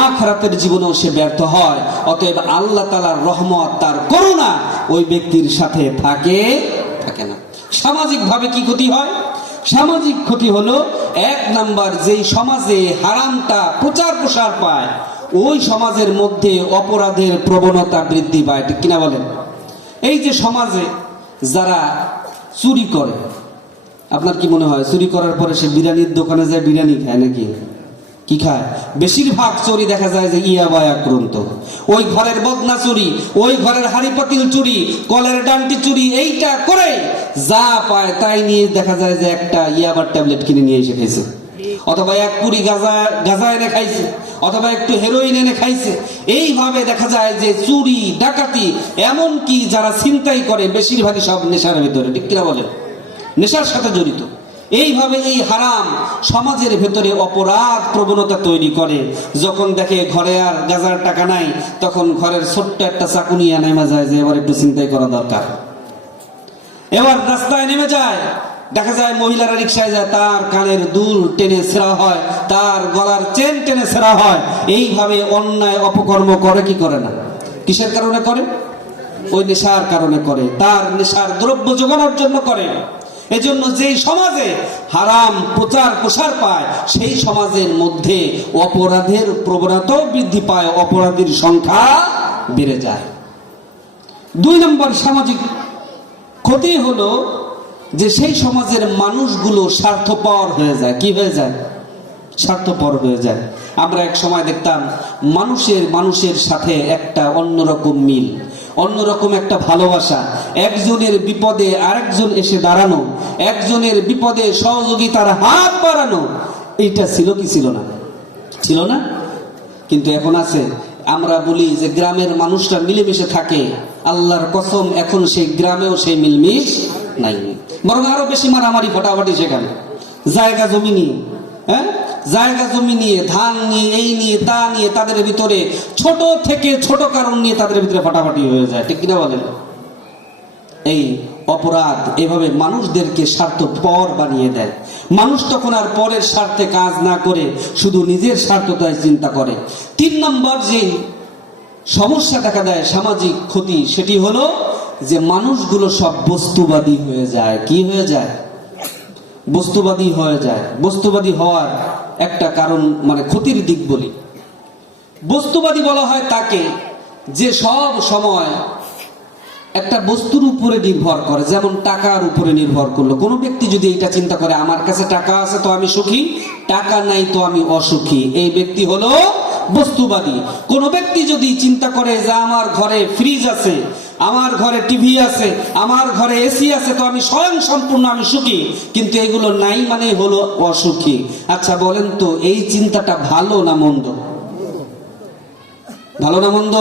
আখিরাতের জীবনেও সে ব্যর্থ হয়। অতএব আল্লাহ তাআলার রহমত, তার করুণা ওই ব্যক্তির সাথে থাকে না। সামাজিক ভাবে কি ক্ষতি হয়? সামাজিক ক্ষতি হলো, এক নাম্বার, যেই সমাজে হারামটা প্রচার প্রসার পায়, ওই সমাজের মধ্যে অপরাধের প্রবণতা বৃদ্ধি পায়। ঠিক কিনা বলেন? এই যে সমাজে যারা চুরি করে, আপনার কি মনে হয় চুরি করার পরে সে বিরিয়ানির দোকানে যায় বিরিয়ানি খায় নাকি? কি খায়? বেশিরভাগ চুরি দেখা যায় যে ইয়াবায় আক্রান্ত। ওই ঘরের বদনা চুরি, ওই ঘরের হাড়ি পাতিল চুরি, কলের ডান্টি চুরি, এইটা করে যা পায় তাই নিয়ে দেখা যায় যে একটা ইয়াবার ট্যাবলেট কিনে নিয়ে এসে খাইছে, অথবা এক পুরি গাঁজা এনে খাইছে, অথবা একটু হেরোইন এনে খাইছে। এইভাবে দেখা যায় যে চুরি ডাকাতি, এমনকি যারা ছিনতাই করে বেশিরভাগই সব নেশার ভেতরে, ঠিক কিনা বলেন? নেশার সাথে জড়িত। এইভাবে এই হারাম সমাজের ভেতরে অপরাধ প্রবণতা তৈরি করে। যখন দেখে ঘরে আর গাজার টাকা নাই, তখন ঘরের ছোট্ট একটা চাকু নিয়ে নেমে যায় যে এবার একটু চিন্তাই করা দরকার। এবার রাস্তায় নেমে যায়, দেখা যায় মহিলারা রিক্সায় যায়, তার কানের দুল টেনে ছেঁড়া হয়, তার গলার চেন টেনে ছেঁড়া হয়। এইভাবে অন্যায় অপকর্ম করে কি করে না? কিসের কারণে করে? ওই নেশার কারণে করে, তার নেশার দ্রব্য যোগানোর জন্য করে। এজন্য যেই সমাজে হারাম প্রচার প্রসার পায়, সেই সমাজের মধ্যে অপরাধের প্রবণতাও বৃদ্ধি পায়, অপরাধীর সংখ্যা বেড়ে যায়। 2 নম্বর সামাজিক ক্ষতি হলো যে সেই সমাজের মানুষগুলো স্বার্থপর হয়ে যায়। কি হয়ে যায়? স্বার্থপর হয়ে যায়। আমরা এক সময় দেখতাম মানুষের সাথে একটা অন্যরকম মিল, অন্যরকম একটা ভালোবাসা, একজনের বিপদে আরেকজন এসে দাঁড়ানো, একজনের বিপদে সহযোগিতার হাত বাড়ানো, এইটা ছিল কি ছিল না? ছিল না? কিন্তু এখন আছে। আমরা বলি যে গ্রামের মানুষরা মিলেমিশে থাকে, আল্লাহর কসম এখন সেই গ্রামেও সেই মিলমিশ নাই, বরং আরো বেশি মারামারি ফটাফটি সেখানে জায়গা জমি নিয়ে। জায়গা জমি নিয়ে, ধান নিয়ে, এই নিয়ে তা নিয়ে, তাদের ভিতরে ছোট থেকে ছোট কারণ নিয়ে তাদের ভিতরে ফাটাফাটি হয়ে যায়, ঠিক কিনা বলেন? এই অপরাধ এভাবে মানুষদেরকে স্বার্থপর বানিয়ে দেয়। মানুষ তখন আর পরের স্বার্থে কাজ না করে শুধু নিজের স্বার্থটাই চিন্তা করে। 3 নম্বর যে সমস্যা দেখা দেয়, সামাজিক ক্ষতি, সেটি হলো যে মানুষগুলো সব বস্তুবাদী হয়ে যায়। কি হয়ে যায়? বস্তুবাদী হয়ে যায়। বস্তুবাদী হওয়ার একটা কারণ, মানে ক্ষতির দিক বলি। বস্তুবাদী বলা হয় তাকে যে সব সময় একটা বস্তুর উপরে নির্ভর করে, যেমন টাকার উপরে নির্ভর করলো। কোনো ব্যক্তি যদি এটা চিন্তা করে আমার কাছে টাকা আছে তো আমি সুখী, টাকা নাই তো আমি অসুখী, এই ব্যক্তি হলো বস্তুবাদী। কোনো ব্যক্তি যদি চিন্তা করে যে আমার ঘরে ফ্রিজ আছে, আমার ঘরে টিভি আছে, আমার ঘরে এসি আছে তো আমি স্বয়ং সম্পূর্ণ আমি সুখী, কিন্তু এগুলো নাই মানে হলো অসুখী। আচ্ছা বলেন তো এই চিন্তাটা ভালো না মন্দ? ভালো না মন্দ?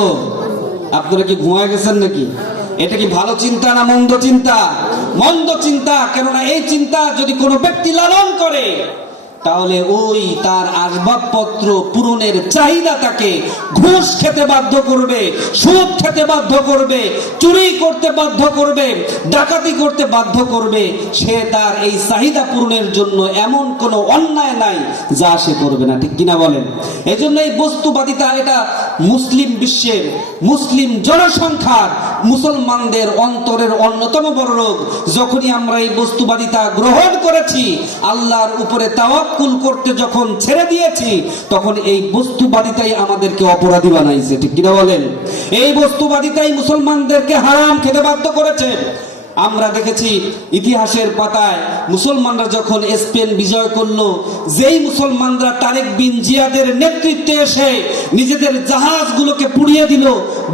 আপনারা কি ঘুমায় গেছেন নাকি? এটা কি ভালো চিন্তা না মন্দ চিন্তা? মন্দ চিন্তা। কেননা এই চিন্তা যদি কোনো ব্যক্তি লালন করে, তাহলে ওই তার আসবাবপত্র পূরণের চাহিদা তাকে ঘুষ খেতে বাধ্য করবে, সুদ খেতে বাধ্য করবে, চুরি করতে বাধ্য করবে, ডাকাতি করতে বাধ্য করবে। সে তার এই চাহিদা পূরণের জন্য এমন কোনো অন্যায় নাই যা সে করবে না, ঠিক কিনা বলেন? এজন্য এই বস্তুবাদিতা, এটা মুসলিম বিশ্বের, মুসলিম জনসংখ্যার, মুসলমানদের অন্তরের অন্যতম বড় রোগ। যখনই আমরা এই বস্তুবাদিতা গ্রহণ করেছি, আল্লাহর উপরে তাওয়াক্কুল করতে যখন ছেড়ে দিয়েছি, তখন এই বস্তুবাদিতাই আমাদেরকে অপরাধী বানাইছে, ঠিক কিনা বলেন? এই বস্তুবাদিতাই মুসলমানদেরকে হারাম খেতে বাধ্য করেছে। আমরা দেখেছি ইতিহাসের পাতায় মুসলমানরা যখন স্পেন বিজয় করলো, যেই মুসলমানরা তারেক বিন জিয়াদের নেতৃত্বে এসে নিজেদের জাহাজগুলোকে পুড়িয়ে দিল,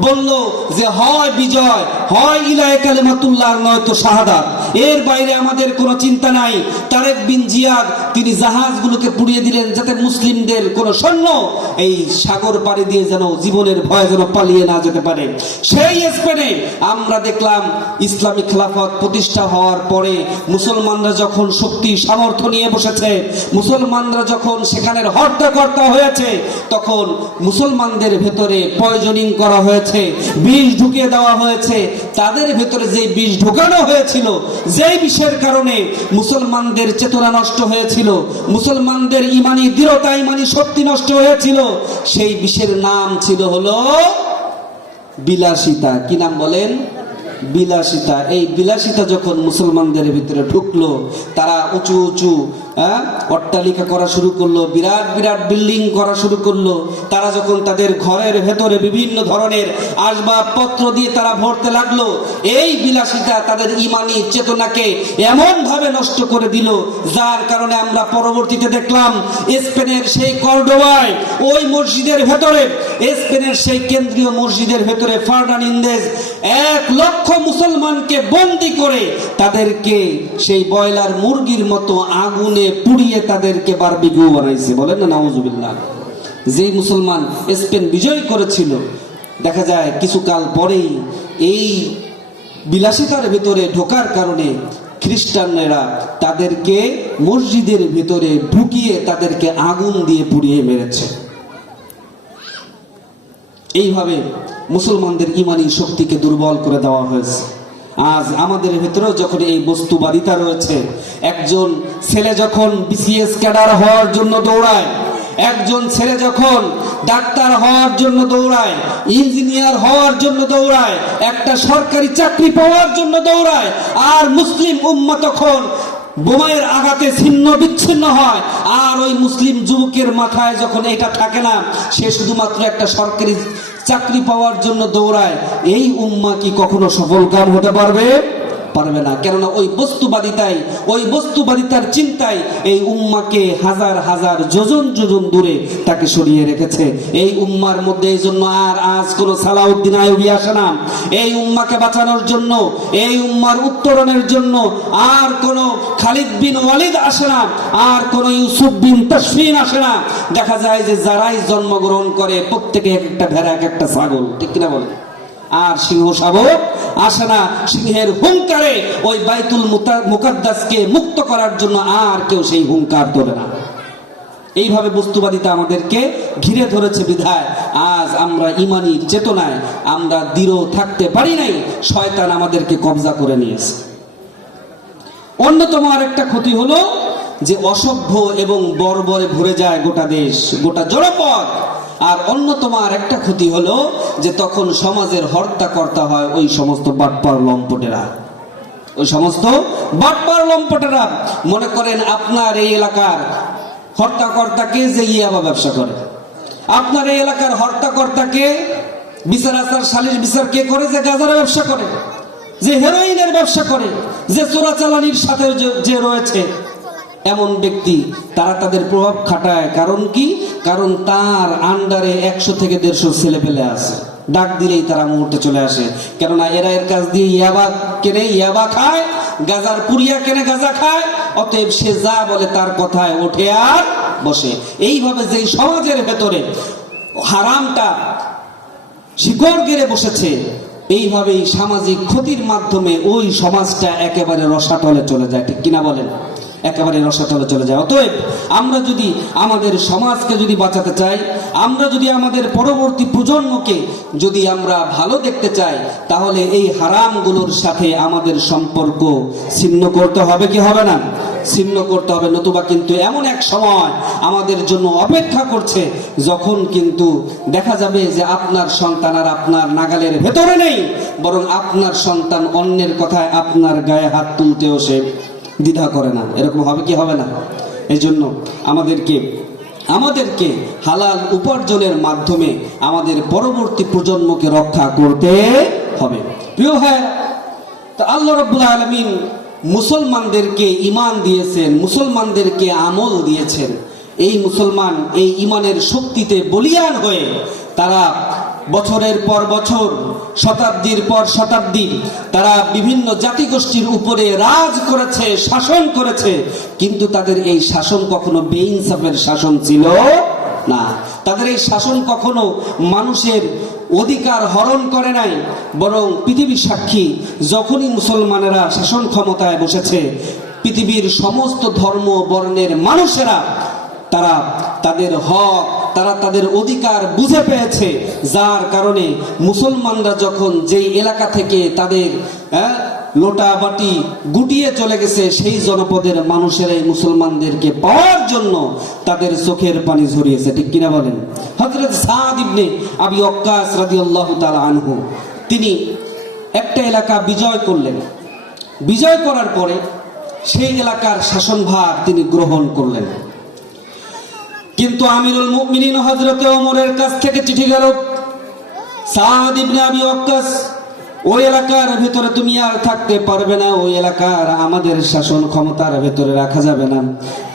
বলল যে হয় বিজয়, হয় ইলাহে কালিমাতুল্লাহ, নয়তো শাহাদাত, এর বাইরে আমাদের কোনো চিন্তা নাই। তারেক বিন জিয়াদ তিনি জাহাজগুলোকে পুড়িয়ে দিলেন যাতে মুসলিমদের কোনো সৈন্য এই সাগর পাড়ি দিয়ে যেন জীবনের ভয়ে যেন পালিয়ে না যেতে পারে। সেই স্পেনে আমরা দেখলাম ইসলামিক খেলাফত প্রতিষ্ঠা হওয়ার পরে মুসলমানরা যখন শক্তি সামর্থ্য নিয়ে বসেছে, মুসলমানরা যখন সেখানের হর্তাকর্তা হয়েছে, তখন মুসলমানদের ভেতরে পয়জনিং করা হয়েছে, বিষ ঢুকিয়ে দেওয়া হয়েছে। তাদের ভেতরে যে বিষ ঢোকানো হয়েছিল, যে বিষের কারণে মুসলমানদের চেতনা নষ্ট হয়েছিল, মুসলমানদের ইমানি দৃঢ়তা, ইমানি শক্তি নষ্ট হয়েছিল, সেই বিষের নাম ছিল হলো বিলাসিতা। কি নাম বলেন? বিলাসিতা। এই বিলাসিতা যখন মুসলমানদের ভিতরে ঢুকলো, তারা উঁচু উঁচু অট্টালিকা করা শুরু করলো, বিরাট বিরাট বিল্ডিং করা শুরু করলো। তারা যখন তাদের ঘরের ভেতরে বিভিন্ন ধরনের আসবাবপত্র দিয়ে তারা ভরতে লাগলো, এই বিলাসিতা তাদের ইমানি চেতনাকে এমন ভাবে নষ্ট করে দিল, যার কারণে আমরা পরবর্তীতে দেখলাম স্পেনের সেই কর্ডোবায় ওই মসজিদের ভেতরে, স্পেনের সেই কেন্দ্রীয় মসজিদের ভেতরে ফার্নান্দেজ 1 লক্ষ মুসলমানকে বন্দী করে তাদেরকে সেই ব্রয়লার মুরগির মতো আগুনে পুড়িয়ে তাদেরকে বারবিকিউ বানাইছে। বলেন না নাউজুবিল্লাহ। যেই মুসলমান স্পেন বিজয় করেছিল, দেখা যায় কিছুকাল পরেই এই বিলাসিতার ভিতরে ঢোকার কারণে খ্রিস্টানরা তাদেরকে মসজিদের ভিতরে ঢুকিয়ে তাদেরকে আগুন দিয়ে পুড়িয়ে মেরেছে। এইভাবে মুসলমানদের ইমানি শক্তিকে দুর্বল করে দেওয়া হয়েছে। আজ আমাদের ভেতরেও যখন এই বস্তুবাদিতা রয়েছে, একজন ছেলে যখন বিসিএস ক্যাডার হওয়ার জন্য দৌড়ায়, একজন ছেলে যখন ডাক্তার হওয়ার জন্য দৌড়ায়, ইঞ্জিনিয়ার হওয়ার জন্য দৌড়ায়, একটা সরকারি চাকরি পাওয়ার জন্য দৌড়ায়, আর মুসলিম উম্মাহ তখন বোমায়ের আঘাতে ছিন্ন বিচ্ছিন্ন হয়, আর ওই মুসলিম যুবকের মাথায় যখন এটা থাকে না, সে শুধুমাত্র একটা সরকারি চাকরি পাওয়ার জন্য দৌড়ায়, এই উম্মাহ কি কখনো সফলকাম হতে পারবে? পারবে না। কেননা ওই বস্তুবাদিতার চিন্তায় এই উম্মাকে হাজার হাজার যোজন যোজন দূরে তাকে সরিয়ে রেখেছে। এই উম্মার মধ্যে এই জন্য আর আজ কোন সালাউদ্দিন আইয়ুবী আসে না। এই উম্মাকে বাঁচানোর জন্য, এই উম্মার উত্তরণের জন্য আর কোন খালিদ বিন ওয়ালিদ আসে না, আর কোন ইউসুফ বিন তাসফিন আসে না। দেখা যায় যে যারাই জন্মগ্রহণ করে প্রত্যেকে এক একটা ভেড়া, এক একটা ছাগল, ঠিক কিনা বলে? আর সিংহ শাবক আসে না। সিংহের হুঙ্কারে ওই বাইতুল মুকাদ্দাসকে মুক্ত করার জন্য আর কেউ সেই হুঙ্কার তোলে না। এইভাবে বস্তুবাদিতা আমাদেরকে ঘিরে ধরেছে বিধায় আজ আমরা ইমানি চেতনায় আমরা দৃঢ় থাকতে পারি নাই, শয়তান আমাদেরকে কবজা করে নিয়েছে। অন্যতম আরেকটা ক্ষতি হলো যে অসভ্য এবং বর্বরে ভরে যায় গোটা দেশ, গোটা জনপদ। আর অন্যতম আর একটা ক্ষতি হলো যে তখন সমাজের হর্তাকর্তা হয় ওই সমস্ত বাটপার লম্পটেরা। ওই সমস্ত বাটপার লম্পটেরা মনে করেন আপনার এই এলাকার হর্তাকর্তাকে যে ইয়াবা ব্যবসা করে, আপনার এই এলাকার হর্তাকর্তাকে বিচার আচার সালিশ বিচার কে করে? যে গাঁজার ব্যবসা করে, যে হেরোইনের ব্যবসা করে, যে চোরাচালানির সাথে যে রয়েছে, এমন ব্যক্তি তারা তাদের প্রভাব খাটায়। কারণ কি? কারণ তার আন্ডারে 100 থেকে 150 ছেলে পেলে আছে, ডাক দিলেই তারা মুহূর্তে চলে আসে। কেননা এরা এর কাছ দিয়ে ইয়াবা কেনে, ইয়াবা খায়, গাজার পুরিয়া কেনে, গাজা খায়। অতএব সে যা বলে তার কথায় ওঠে আর বসে। এইভাবে যেই সমাজের ভেতরে হারামটা শিকড় গেড়ে বসেছে, এইভাবেই সামাজিক ক্ষতির মাধ্যমে ওই সমাজটা একেবারে রসাতলে চলে যায়, ঠিক কিনা বলেন? একেবারে রসাতলে চলে যায়। অতএব আমরা যদি আমাদের সমাজকে যদি বাঁচাতে চাই, আমরা যদি আমাদের পরবর্তী প্রজন্মকে যদি আমরা ভালো দেখতে চাই, তাহলে এই হারামগুলোর সাথে আমাদের সম্পর্ক ছিন্ন করতে হবে কি হবে না? ছিন্ন করতে হবে। নতুবা কিন্তু এমন এক সময় আমাদের জন্য অপেক্ষা করছে যখন কিন্তু দেখা যাবে যে আপনার সন্তান আর আপনার নাগালের ভেতরে নেই, বরং আপনার সন্তান অন্যের কথায় আপনার গায়ে হাত তুলতেও সে দ্বিধা করে না। এরকম হবে কি হবে না? এই জন্য আমাদেরকে হালাল উপার্জনের মাধ্যমে আমাদের পরবর্তী প্রজন্মকে রক্ষা করতে হবে। প্রিয় ভাই, তো আল্লাহ রাব্বুল আলামিন মুসলমানদেরকে ঈমান দিয়েছেন, মুসলমানদেরকে আমল দিয়েছেন। এই মুসলমান এই ঈমানের শক্তিতে বলিয়ান হয়ে তারা বছরের পর বছর, শতাব্দীর পর শতাব্দী তারা বিভিন্ন জাতিগোষ্ঠীর উপরে রাজ করেছে, শাসন করেছে, কিন্তু তাদের এই শাসন কখনো বেইনসাফের শাসন ছিল না। তাদের এই শাসন কখনো মানুষের অধিকার হরণ করে নাই, বরং পৃথিবীর সাক্ষী যখনই মুসলমানেরা শাসন ক্ষমতায় বসেছে, পৃথিবীর সমস্ত ধর্ম বর্ণের মানুষেরা তারা তাদের হক, তারা তাদের অধিকার বুঝে পেয়েছে। যার কারণে মুসলমানরা যখন যেই এলাকা থেকে তাদের লোটা বাটি গুটিয়ে চলে গেছে, সেই জনপদের মানুষেরাই মুসলমানদেরকে পাওয়ার জন্য তাদের চোখের পানি ঝরিয়েছে, ঠিক কিনা বলেন? হযরত সাদ ইবনে আবি ওয়াক্কাস রাদিয়াল্লাহু তাআলা আনহু তিনি একটা এলাকা বিজয় করলেন। বিজয় করার পরে সেই এলাকার শাসনভার তিনি গ্রহণ করলেন। কিন্তু আমিরুল মুমিনিন হযরতে ওমরের কাছ থেকে চিঠি গেল, সাদ ইবনে আবি ওয়াক্কাস, ওই এলাকার ভেতরে তুমি আর থাকতে পারবে না, ওই এলাকার আমাদের শাসন ক্ষমতার ভেতরে রাখা যাবে না,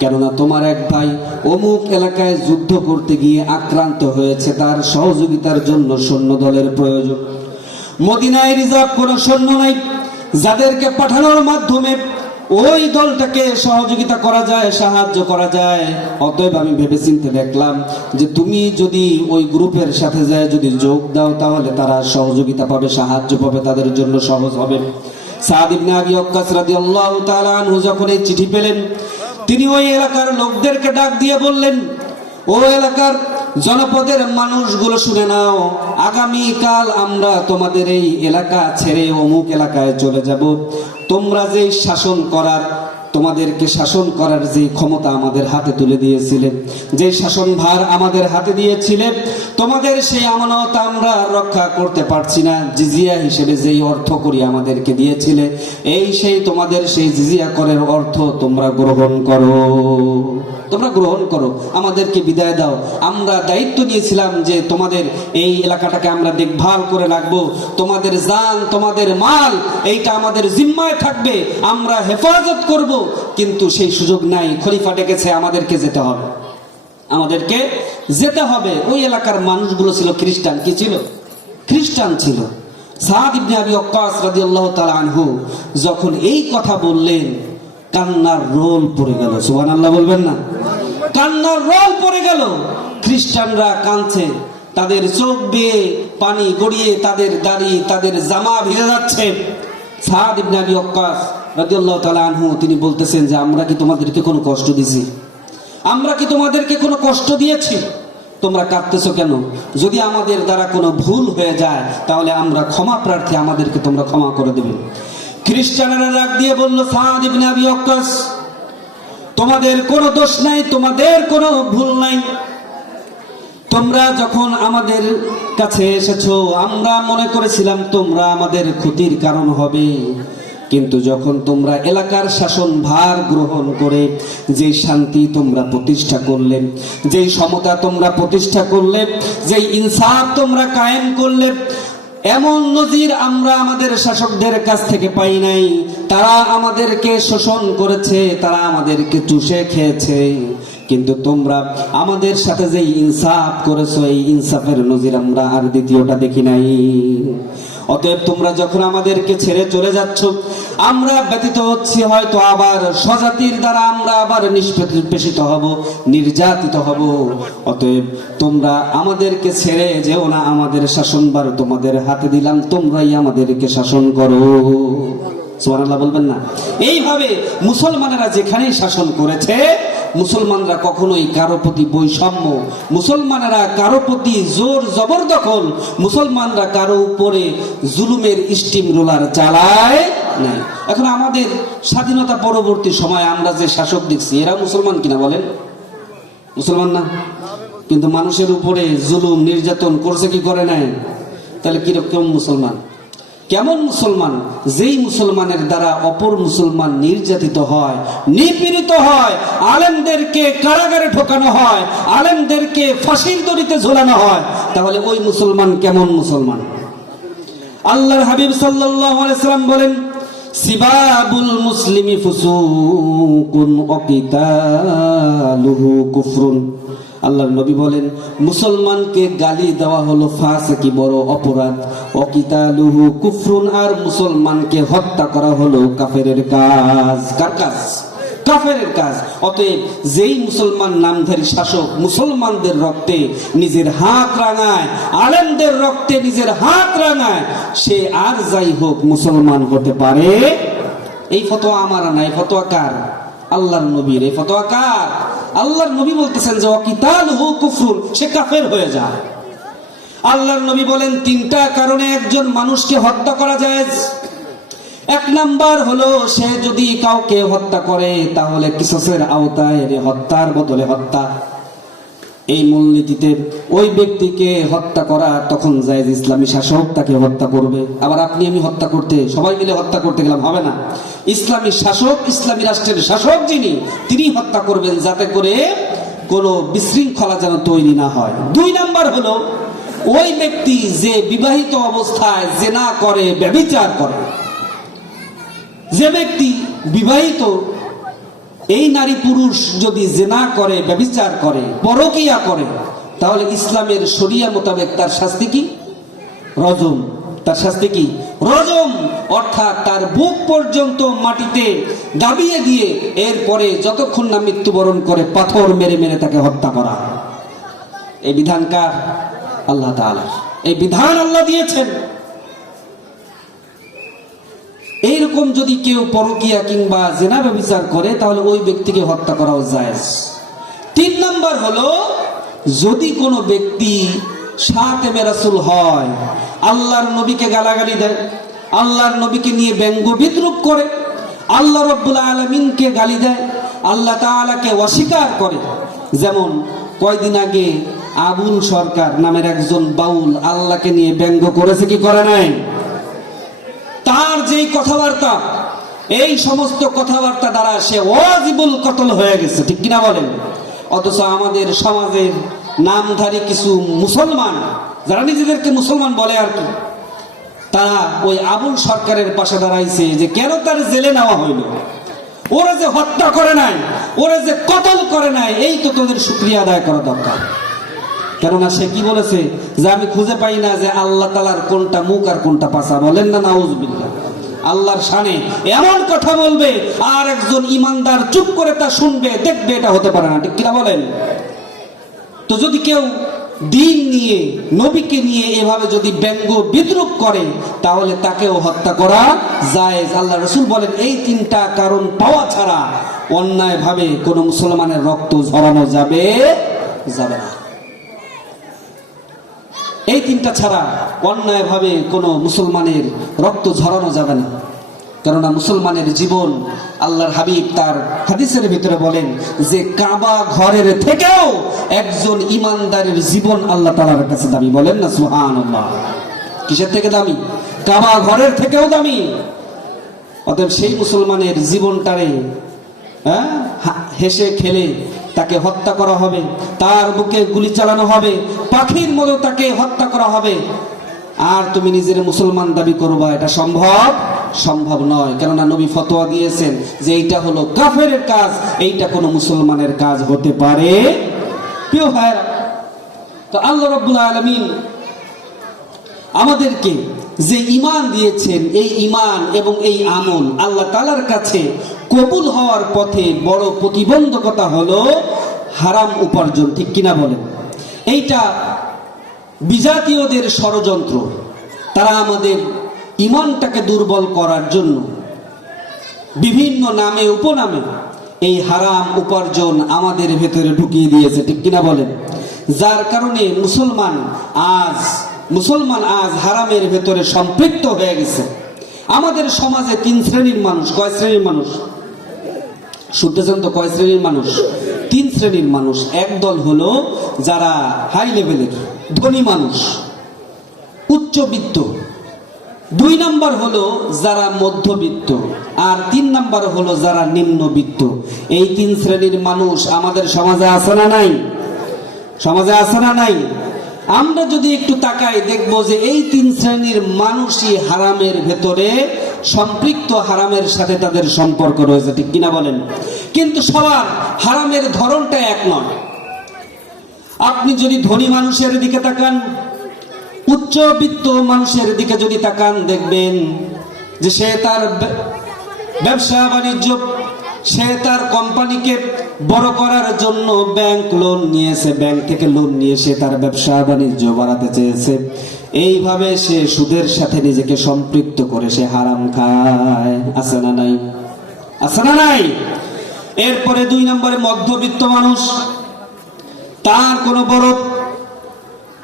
কেননা তোমার এক ভাই অমুক এলাকায় যুদ্ধ করতে গিয়ে আক্রান্ত হয়েছে, তার সহযোগিতার জন্য সৈন্য দলের প্রয়োজন। মদিনায় রিজার্ভ কোনো সৈন্য নাই যাদেরকে পাঠানোর মাধ্যমে ওই দলটাকে সহযোগিতা করা যায়, সাহায্য করা যায়। অতএব আমি ভেবেচিন্তে দেখলাম যে তুমি যদি ওই গ্রুপের সাথে যায় যদি যোগ দাও, তাহলে তারা সহযোগিতা পাবে, সাহায্য পাবে, তাদের জন্য সহজ হবে। সাদ ইবনে আবি ওয়াক্কাস রাদিয়াল্লাহু তাআলা আনহু যখন এই চিঠি পেলেন, তিনি ওই এলাকার লোকদেরকে ডাক দিয়ে বললেন, ও এলাকার জনপদের মানুষগুলো শুনে নাও, আগামীকাল আমরা তোমাদের এই এলাকা ছেড়ে অমুক এলাকায় চলে যাব। তোমরা যে শাসন করার, তোমাদেরকে শাসন করার যে ক্ষমতা আমাদের হাতে তুলে দিয়েছিলে, যে শাসন ভার আমাদের হাতে দিয়েছিলে, তোমাদের সেই আমানত আমরা রক্ষা করতে পারছি না। জিজিয়া হিসেবে যেই অর্থ করি আমাদেরকে দিয়েছিলে, এই সেই তোমাদের সেই জিজিয়া করের অর্থ তোমরা গ্রহণ করো, তোমরা গ্রহণ করো, আমাদেরকে বিদায় দাও। আমরা দায়িত্ব নিয়েছিলাম যে তোমাদের এই এলাকাটাকে আমরা দেখভাল করে রাখবো, তোমাদের জান, তোমাদের মাল, এইটা আমাদের জিম্মায় থাকবে, আমরা হেফাজত করব। কিন্তু সেই সুযোগ নাই, খলিফা ডেকেছে, আমাদেরকে যেতে হবে, আমাদেরকে যেতে হবে। ওই এলাকার মানুষগুলো ছিল খ্রিস্টান। কি ছিল? খ্রিস্টান ছিল। সাদ ইবনে আবি ওয়াক্কাস রাদিয়াল্লাহু তাআলা আনহু যখন এই কথা বললেন, কান্নার রোল পড়ে গেল। সুবহানাল্লাহ বলবেন না? কান্নার রোল পড়ে গেল। খ্রিস্টানরা কাঁদছে, তাদের চোখ বেয়ে পানি গড়িয়ে তাদের দাড়ি, তাদের জামা ভিজে যাচ্ছে। সাদ ইবনে আবি ওয়াক্কাস রাদিয়াল্লাহু তাআলা আনহু তিনি বলতেছেন যে আমরা কি তোমাদেরকে কোনো কষ্ট দিয়েছি? আমরা কি তোমাদেরকে কোনো কষ্ট দিয়েছি? তোমরা কাঁদতেছো কেন? যদি আমাদের দ্বারা কোনো ভুল হয়ে যায় তাহলে আমরা ক্ষমা প্রার্থী, আমাদেরকে তোমরা ক্ষমা করে দেবে। খ্রিস্টানেরা ডাক দিয়ে বলল, সাদ ইবনে আবি ওয়াক্কাস, তোমাদের কোনো দোষ নাই, তোমাদের কোনো ভুল নাই। তোমরা যখন আমাদের কাছে এসেছো, আমরা মনে করেছিলাম তোমরা আমাদের ক্ষতির কারণ হবে, কিন্তু যখন তোমরা এলাকার শাসন ভার গ্রহণ করে যে শান্তি তোমরা প্রতিষ্ঠা করলে, যেই সমতা তোমরা প্রতিষ্ঠা করলে, যেই ইনসাফ তোমরা কায়েম করলে, এমন নজির আমরা আমাদের শাসকদের কাছ থেকে পাই নাই। তারা আমাদেরকে শোষণ করেছে, তারা আমাদেরকে চুষে খেয়েছে, কিন্তু তোমরা আমাদের সাথে যে ইনসাফ করেছো, এই ইনসাফের নজির আমরা আর দ্বিতীয়টা দেখি নাই। অতএব তোমরা যখন আমাদেরকে ছেড়ে চলে যাচ্ছ, আমরা ব্যতীত হচ্ছি, হয়তো আবার স্বজাতির দ্বারা আমরা আবার নিষ্পেষিত হব, নির্যাতিত হব। অতএব তোমরা আমাদেরকে ছেড়ে যেও না, আমাদের শাসনভার তোমাদের হাতে দিলাম, তোমরাই আমাদেরকে শাসন করো। সুবহানাল্লাহ বলবেন না? এইভাবে মুসলমানেরা যেখানেই শাসন করেছে, মুসলমানরা কখনোই কারো প্রতি বৈষম্য, মুসলমানেরা কারো প্রতি জোর জবরদখল, মুসলমানরা কারো উপরে জুলুমের স্টিম রোলার চালায় নাই। এখন আমাদের স্বাধীনতা পরবর্তী সময় আমরা যে শাসক দেখছি, এরা মুসলমান কিনা বলেন? মুসলমান না, কিন্তু মানুষের উপরে জুলুম নির্যাতন করছে কি করে নাই? তাহলে কিরকম মুসলমান? কেমন মুসলমান? যেই মুসলমানের দ্বারা অপর মুসলমান নির্যাতিত হয়, নিপীড়িত হয়, আলেমদেরকে কারাগারে ঢোকানো হয়, আলেমদেরকে ফাঁসির দড়িতে ঝোলানো হয়, তাহলে ওই মুসলমান কেমন মুসলমান? আল্লাহর হাবিব সাল্লাল্লাহু আলাইহি সাল্লাম বলেন, সিবাবুল মুসলিমি ফুসুকুন ওয়া কিতালুহু কুফরুন। আল্লাহর নবী বলেন, মুসলমানকে গালি দেওয়া হলো ফাসিকি, বড় অপরাধ। ওয়া কিতালুহু কুফরুন, আর মুসলমানকে হত্যা করা হলো কাফেরের কাজ। কার কাজ? কাফেরের কাজ। অতএব যেই মুসলমান নামধারী শাসক মুসলমানদের রক্তে নিজের হাত রাঙায়, আলেমদের রক্তে নিজের হাত রাঙায়, সে আর যাই হোক মুসলমান হতে পারে। এই ফতোয়া আমার না, এই ফতোয়া কার? আল্লাহর নবীর। এই ফতোয়া কার? আল্লাহর নবী বলতেছেন যে ওয়াকিতালুহু কুফরুন, সে কাফের হয়ে যায়। আল্লাহর নবী বলেন, তিনটা কারণে একজন মানুষকে হত্যা করা যায়। এক নাম্বার হলো, সে যদি কাউকে হত্যা করে তাহলে কিসাসের আওতায় হত্যার বদলে হত্যা। এই মূলনীতিতে ওই ব্যক্তিকে হত্যা করা তখন জায়েজ, ইসলামী শাসক তাকে হত্যা করবে। আবার আপনি আমি হত্যা করতে, সবাই মিলে হত্যা করতে গেলাম হবে না। ইসলামী শাসক, ইসলামী রাষ্ট্রের শাসক যিনি, তিনি হত্যা করবেন, যাতে করে কোনো বিশৃঙ্খলা যেন তৈরি না হয়। 2 নাম্বার হলো ওই ব্যক্তি যে বিবাহিত অবস্থায় জিনা করে, ব্যভিচার করে। যে ব্যক্তি বিবাহিত, এই নারী পুরুষ যদি জিনা করে, ব্যভিচার করে, পরকীয়া করে, তাহলে ইসলামের শরিয়া মোতাবেক তার শাস্তি কি? রজম। তার শাস্তি কি? রজম। অর্থাৎ তার বুক পর্যন্ত মাটিতে দাবিয়ে দিয়ে এরপরে যতক্ষণ না মৃত্যুবরণ করে পাথর মেরে মেরে তাকে হত্যা করা। এই বিধান কার? আল্লাহ তাআলা। এই বিধান আল্লাহ দিয়েছেন। এইরকম যদি কেউ পরকীয়া কিংবা জিনা ব্যভিচার করে, তাহলে ওই ব্যক্তিকে হত্যা করাও জায়েজ। 3 নাম্বার হলো যদি কোনো ব্যক্তি শাতিমে রাসূল হয়, আল্লাহর নবীকে গালাগালি দেয়, আল্লাহর নবীকে নিয়ে ব্যঙ্গ বিদ্রূপ করে, আল্লাহ রাব্বুল আলামিনকে গালি দেয়, আল্লাহ তাআলাকে অস্বীকার করে। যেমন কয়দিন আগে আবুল সরকার নামের একজন বাউল আল্লাহকে নিয়ে ব্যঙ্গ করেছে, কি করে নাই? তার যেই কথাবার্তা, এই সমস্ত কথাবার্তা দ্বারা সে ওয়াজিবুল কতল হয়ে গেছে, ঠিক কিনা বলেন? অথচ আমাদের সমাজের নামধারী কিছু মুসলমান, যারা নিজেদেরকে মুসলমান বলে আর কি, তারা ওই আবুল সরকারের পাশে দাঁড়াইছে যে কেন তার জেলে নেওয়া হইল, ওরা যে হত্যা করে নাই, ওরা যে কতল করে নাই, এই তো তোদের শুকরিয়া আদায় করা দরকার। কেননা সে কি বলেছে যে আমি খুঁজে পাই না যে আল্লাহ তাআলার কোনটা মুখ আর কোনটা পাছা। বলেন না নাউজুবিল্লাহ। আল্লাহর শানে এমন কথা বলবে আর একজন ইমানদার চুপ করে তা শুনবে, দেখবে, এটা হতে পারে না, ঠিক কিনা বলেন? তো যদি কেউ দিন নিয়ে, নবীকে নিয়ে এভাবে যদি ব্যঙ্গ বিদ্রূপ করে, তাহলে তাকেও হত্যা করা জায়েজ। আল্লাহ রাসূল বলেন এই 3টা কারণ পাওয়া ছাড়া অন্যায় ভাবে কোন মুসলমানের রক্ত ঝরানো যাবে না। এই 3টা ছাড়া অন্যায় ভাবে কোন মুসলমানের রক্ত ঝরানো যাবে না। কেননা মুসলমানের জীবন, আল্লাহর হাবিব তার হাদিসের ভিতরে বলেন যে কাবা ঘরের থেকেও একজন ইমানদারের জীবন আল্লাহ তাআলার কাছে দামি। বলেন না সুবহানাল্লাহ। কিসের থেকে দামি? কাবা ঘরের থেকেও দামি। অতএব সেই মুসলমানের জীবনটারে হেসে খেলে তাকে হত্যা করা হবে, তার বুকে গুলি চালানো হবে, পাখির মতো তাকে হত্যা করা হবে, আর তুমি নিজের মুসলমান দাবি করবা, এটা সম্ভব নয়। কেননা নবী ফতোয়া দিয়েছেন যে এইটা হলো কাফেরের কাজ, এইটা কোনো মুসলমানের কাজ হতে পারে। প্রিয় ভাইরা, তো আল্লাহ রাব্বুল আলামিন আমাদেরকে যে ঈমান দিয়েছেন, এই ঈমান এবং এই আমল আল্লাহ তাআলার কাছে কবুল হওয়ার পথে বড় প্রতিবন্ধকতা হলো হারাম উপার্জন, ঠিক কিনা বলেন? এইটা বিজাতীয়দের ষড়যন্ত্র। তারা আমাদের ঈমানটাকে দুর্বল করার জন্য বিভিন্ন নামে উপনামে এই হারাম উপার্জন আমাদের ভেতরে ঢুকিয়ে দিয়েছে, ঠিক কিনা বলেন? যার কারণে মুসলমান আজ হারামের ভেতরে সম্পৃক্ত হয়ে গেছে। আমাদের সমাজে 3 শ্রেণীর মানুষ। কয় শ্রেণীর মানুষ শুনতেছেন তো? কয় শ্রেণীর মানুষ? 3 শ্রেণীর মানুষ। একদল হলো যারা হাই লেভেলের ধনী মানুষ, উচ্চবিত্ত। 2 নাম্বার হলো যারা মধ্যবিত্ত, আর 3 নাম্বার হলো যারা নিম্নবিত্ত। এই 3 শ্রেণীর মানুষ আমাদের সমাজে আছে না নাই? সমাজে আছে না নাই? আমরা যদি একটু তাকাই দেখবো যে এই 3 শ্রেণীর মানুষই হারামের ভেতরে সম্পৃক্ত, হারামের সাথে তাদের সম্পর্ক রয়েছে, ঠিক কিনা বলেন? কিন্তু সবার হারামের ধরনটা এক নয়। আপনি যদি ধনী মানুষের দিকে তাকান, উচ্চবিত্ত মানুষের দিকে যদি তাকান, দেখবেন যে সে তার ব্যবসা বাণিজ্য, সে তার কোম্পানিকে বড় করার জন্য ব্যাংক লোন নিয়েছে, ব্যাংক থেকে লোন নিয়ে সে তার ব্যবসা বাণিজ্য বাড়াতে চেয়েছে। এইভাবে সে সুদের সাথে নিজেকে সম্পৃক্ত করে সে হারাম খায়। আছে না নাই? আছে না নাই? এরপরে 2 নম্বরে মধ্যবিত্ত মানুষ, তার কোনো বড়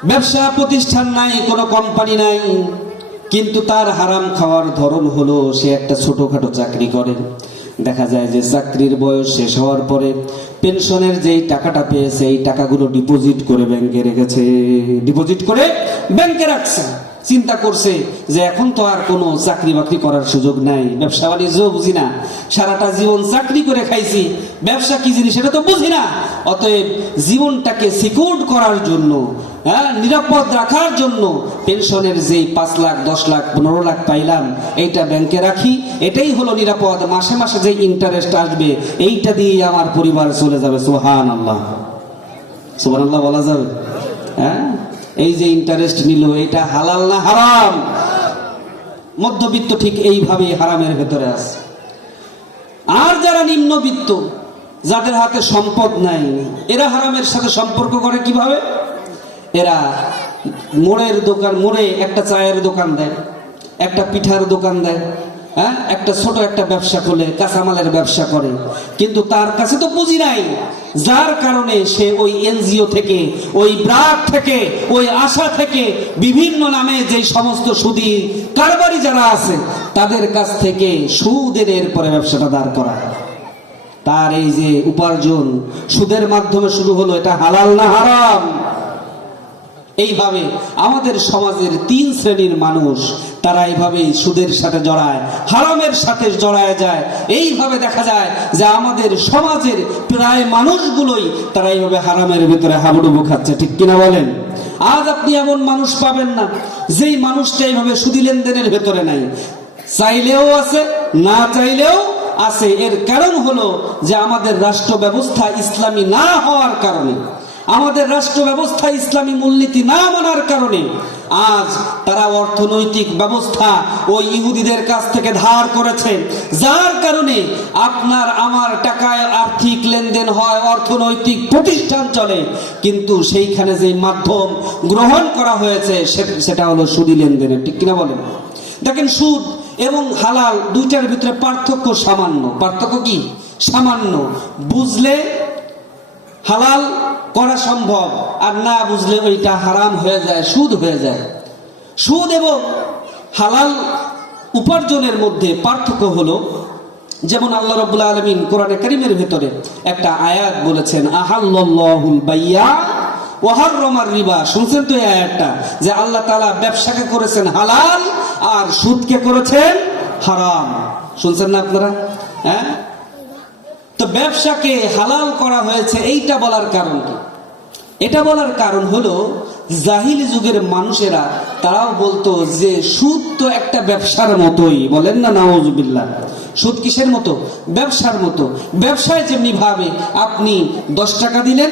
ব্যবসা প্রতিষ্ঠান নাই, কোনো কোম্পানি নাই, কিন্তু তার হারাম খাওয়ার ধরন হলো সে একটা ছোটখাটো চাকরি করে। দেখা যায় যে চাকরির বয়স শেষ হওয়ার পরে পেনশনের যেই টাকাটা পেয়েছে এই টাকাগুলো ডিপোজিট করে ব্যাংকে রেখেছে, ডিপোজিট করে ব্যাংকে রাখছে। চিন্তা করছে যে এখন তো আর কোনো চাকরি বাকরি করার সুযোগ নাই, ব্যবসা বাণিজ্য বুঝি না, সারাটা জীবন চাকরি করে খাইছি, ব্যবসা কি জিনিস সেটা তো বুঝি না। অতএব জীবনটাকে সিকিউর করার জন্য, নিরাপদ রাখার জন্য পেনশনের যেই 5 লাখ 10 লাখ 15 লাখ পাইলাম এইটা ব্যাংকে রাখি, এটাই হলো নিরাপদ। মাসে মাসে যে ইন্টারেস্ট আসবে এইটা দিয়ে আমার পরিবার চলে যাবে। সুবহানাল্লাহ, সুবহানাল্লাহ বলা যাবে? এই যে ইন্টারেস্ট নিল এটা হালাল না হারাম? মধ্যবিত্ত ঠিক এইভাবে হারামের ভেতরে আছে। আর যারা নিম্নবিত্ত, যাদের হাতে সম্পদ নাই, এরা হারামের সাথে সম্পর্ক করে কিভাবে? এরা মোড়ে একটা চায়ের দোকান দেয়, একটা পিঠার দোকান দেয়, একটা ছোট একটা ব্যবসা খোলে, কাঁচামালের ব্যবসা করে, কিন্তু তার কাছে তো পুঁজি নাই, যার কারণে সে ওই এনজিও থেকে, ওই ব্রাক থেকে, ওই আশা থেকে বিভিন্ন নামে যে সমস্ত সুদী কারবারি যারা আছে তাদের কাছ থেকে সুদের এরপরে ব্যবসাটা দাঁড় করা। তার এই যে উপার্জন সুদের মাধ্যমে শুরু হলো, এটা হালাল না হারাম? এইভাবে আমাদের সমাজের 3 শ্রেণীর মানুষ, তারা এইভাবেই সুদের সাথে জড়ায়, হারামের সাথে জড়ায় যায়। এইভাবে দেখা যায় যে আমাদের সমাজের প্রায় মানুষগুলোই তারা এইভাবে হারামের ভিতরে হাবুডুবু খাচ্ছে, ঠিক কিনা বলেন? আজ আপনি এমন মানুষ পাবেন না যেই মানুষটা এইভাবে সুদী লেনদেনের ভেতরে নাই, চাইলেও আছে, না চাইলেও আছে। এর কারণ হলো যে আমাদের রাষ্ট্র ব্যবস্থা ইসলামী না হওয়ার কারণে, আমাদের রাষ্ট্র ব্যবস্থা ইসলামী মূলনীতি না মানার কারণে আজ তারা অর্থনৈতিক ব্যবস্থা ওই ইহুদিদের কাছ থেকে ধার করেছে, যার কারণে আপনার আমার টাকায় আর্থিক লেনদেন হয়, অর্থনৈতিক প্রতিষ্ঠান চলে, কিন্তু সেইখানে যে মাধ্যম গ্রহণ করা হয়েছে সেটা হলো সুদী লেনদেনের, ঠিক কিনা বলেন? দেখেন, সুদ এবং হালাল দুইটার ভিতরে পার্থক্য সামান্য। পার্থক্য কি? সামান্য। বুঝলে হালাল করা সম্ভব, আর না বুঝলে ওইটা হারাম হয়ে যায়, সুদ হয়ে যায়। সুদ এবং হালাল উপার্জনের মধ্যে পার্থক্য হলো, যেমন আল্লাহ রাব্বুল আলামিন কোরআনে কারীমের ভিতরে একটা আয়াত বলেছেন, আহাল্লাল্লাহুল বাইয়া ওয়া হাররামার রিবা। শুনছেন তো এই আয়াতটা, যে আল্লাহ তাআলা ব্যবসাকে করেছেন হালাল আর সুদকে করেছেন হারাম। শুনছেন না আপনারা? তো ব্যবসাকে হালাল করা হয়েছে, এইটা বলার কারণ কি? এটা বলার কারণ হলো জাহিলি যুগের মানুষেরা তারাও বলতো যে সুদ তো একটা ব্যবসার মতোই। বলেন না নাউজুবিল্লাহ? সুদ কিসের মতো? ব্যবসার মতো। ব্যবসায় যেমনি ভাবে আপনি 10 টাকা দিলেন,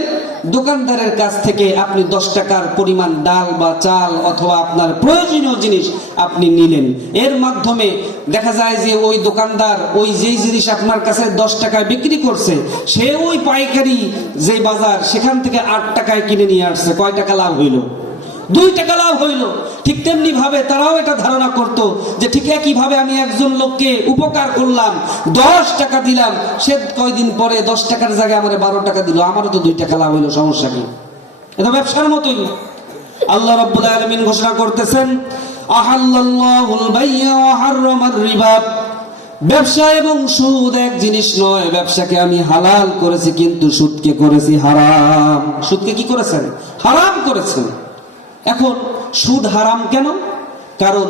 দোকানদারের কাছ থেকে আপনি 10 টাকার পরিমাণ ডাল বা চাল অথবা আপনার প্রয়োজনীয় জিনিস আপনি নিলেন, এর মাধ্যমে দেখা যায় যে ওই দোকানদার ওই যেই জিনিস আপনার কাছে 10 টাকায় বিক্রি করছে, সে ওই পাইকারি যে বাজার সেখান থেকে 8 টাকায় কিনে নিয়ে আসছে। কয় টাকা লাভ হইল? 2 টাকা লাভ হইল। ঠিক তেমনি ভাবে তারাও এটা ধারণা করত যে ঠিক একইভাবে আমি একজন লোককে উপকার করলাম, 10 টাকা দিলাম, সে কয়দিন পরে 10 টাকার জায়গায় আমার 12 টাকা দিল, আমারও তো 2 টাকা লাভ হইল, সমস্যা কি? এটা ব্যবসার মতোই। আল্লাহ রাব্বুল আলামিন ঘোষণা করতেছেন, আহাল্লাল্লাহুল বাইয়া ওয়া হাররামার রিবা। ব্যবসা এবং সুদ এক জিনিস নয়। ব্যবসাকে আমি হালাল করেছি, কিন্তু সুদকে করেছি হারাম। সুদকে কি করেছেন? হারাম করেছেন। এখন সুদ হারাম কেন? কারণ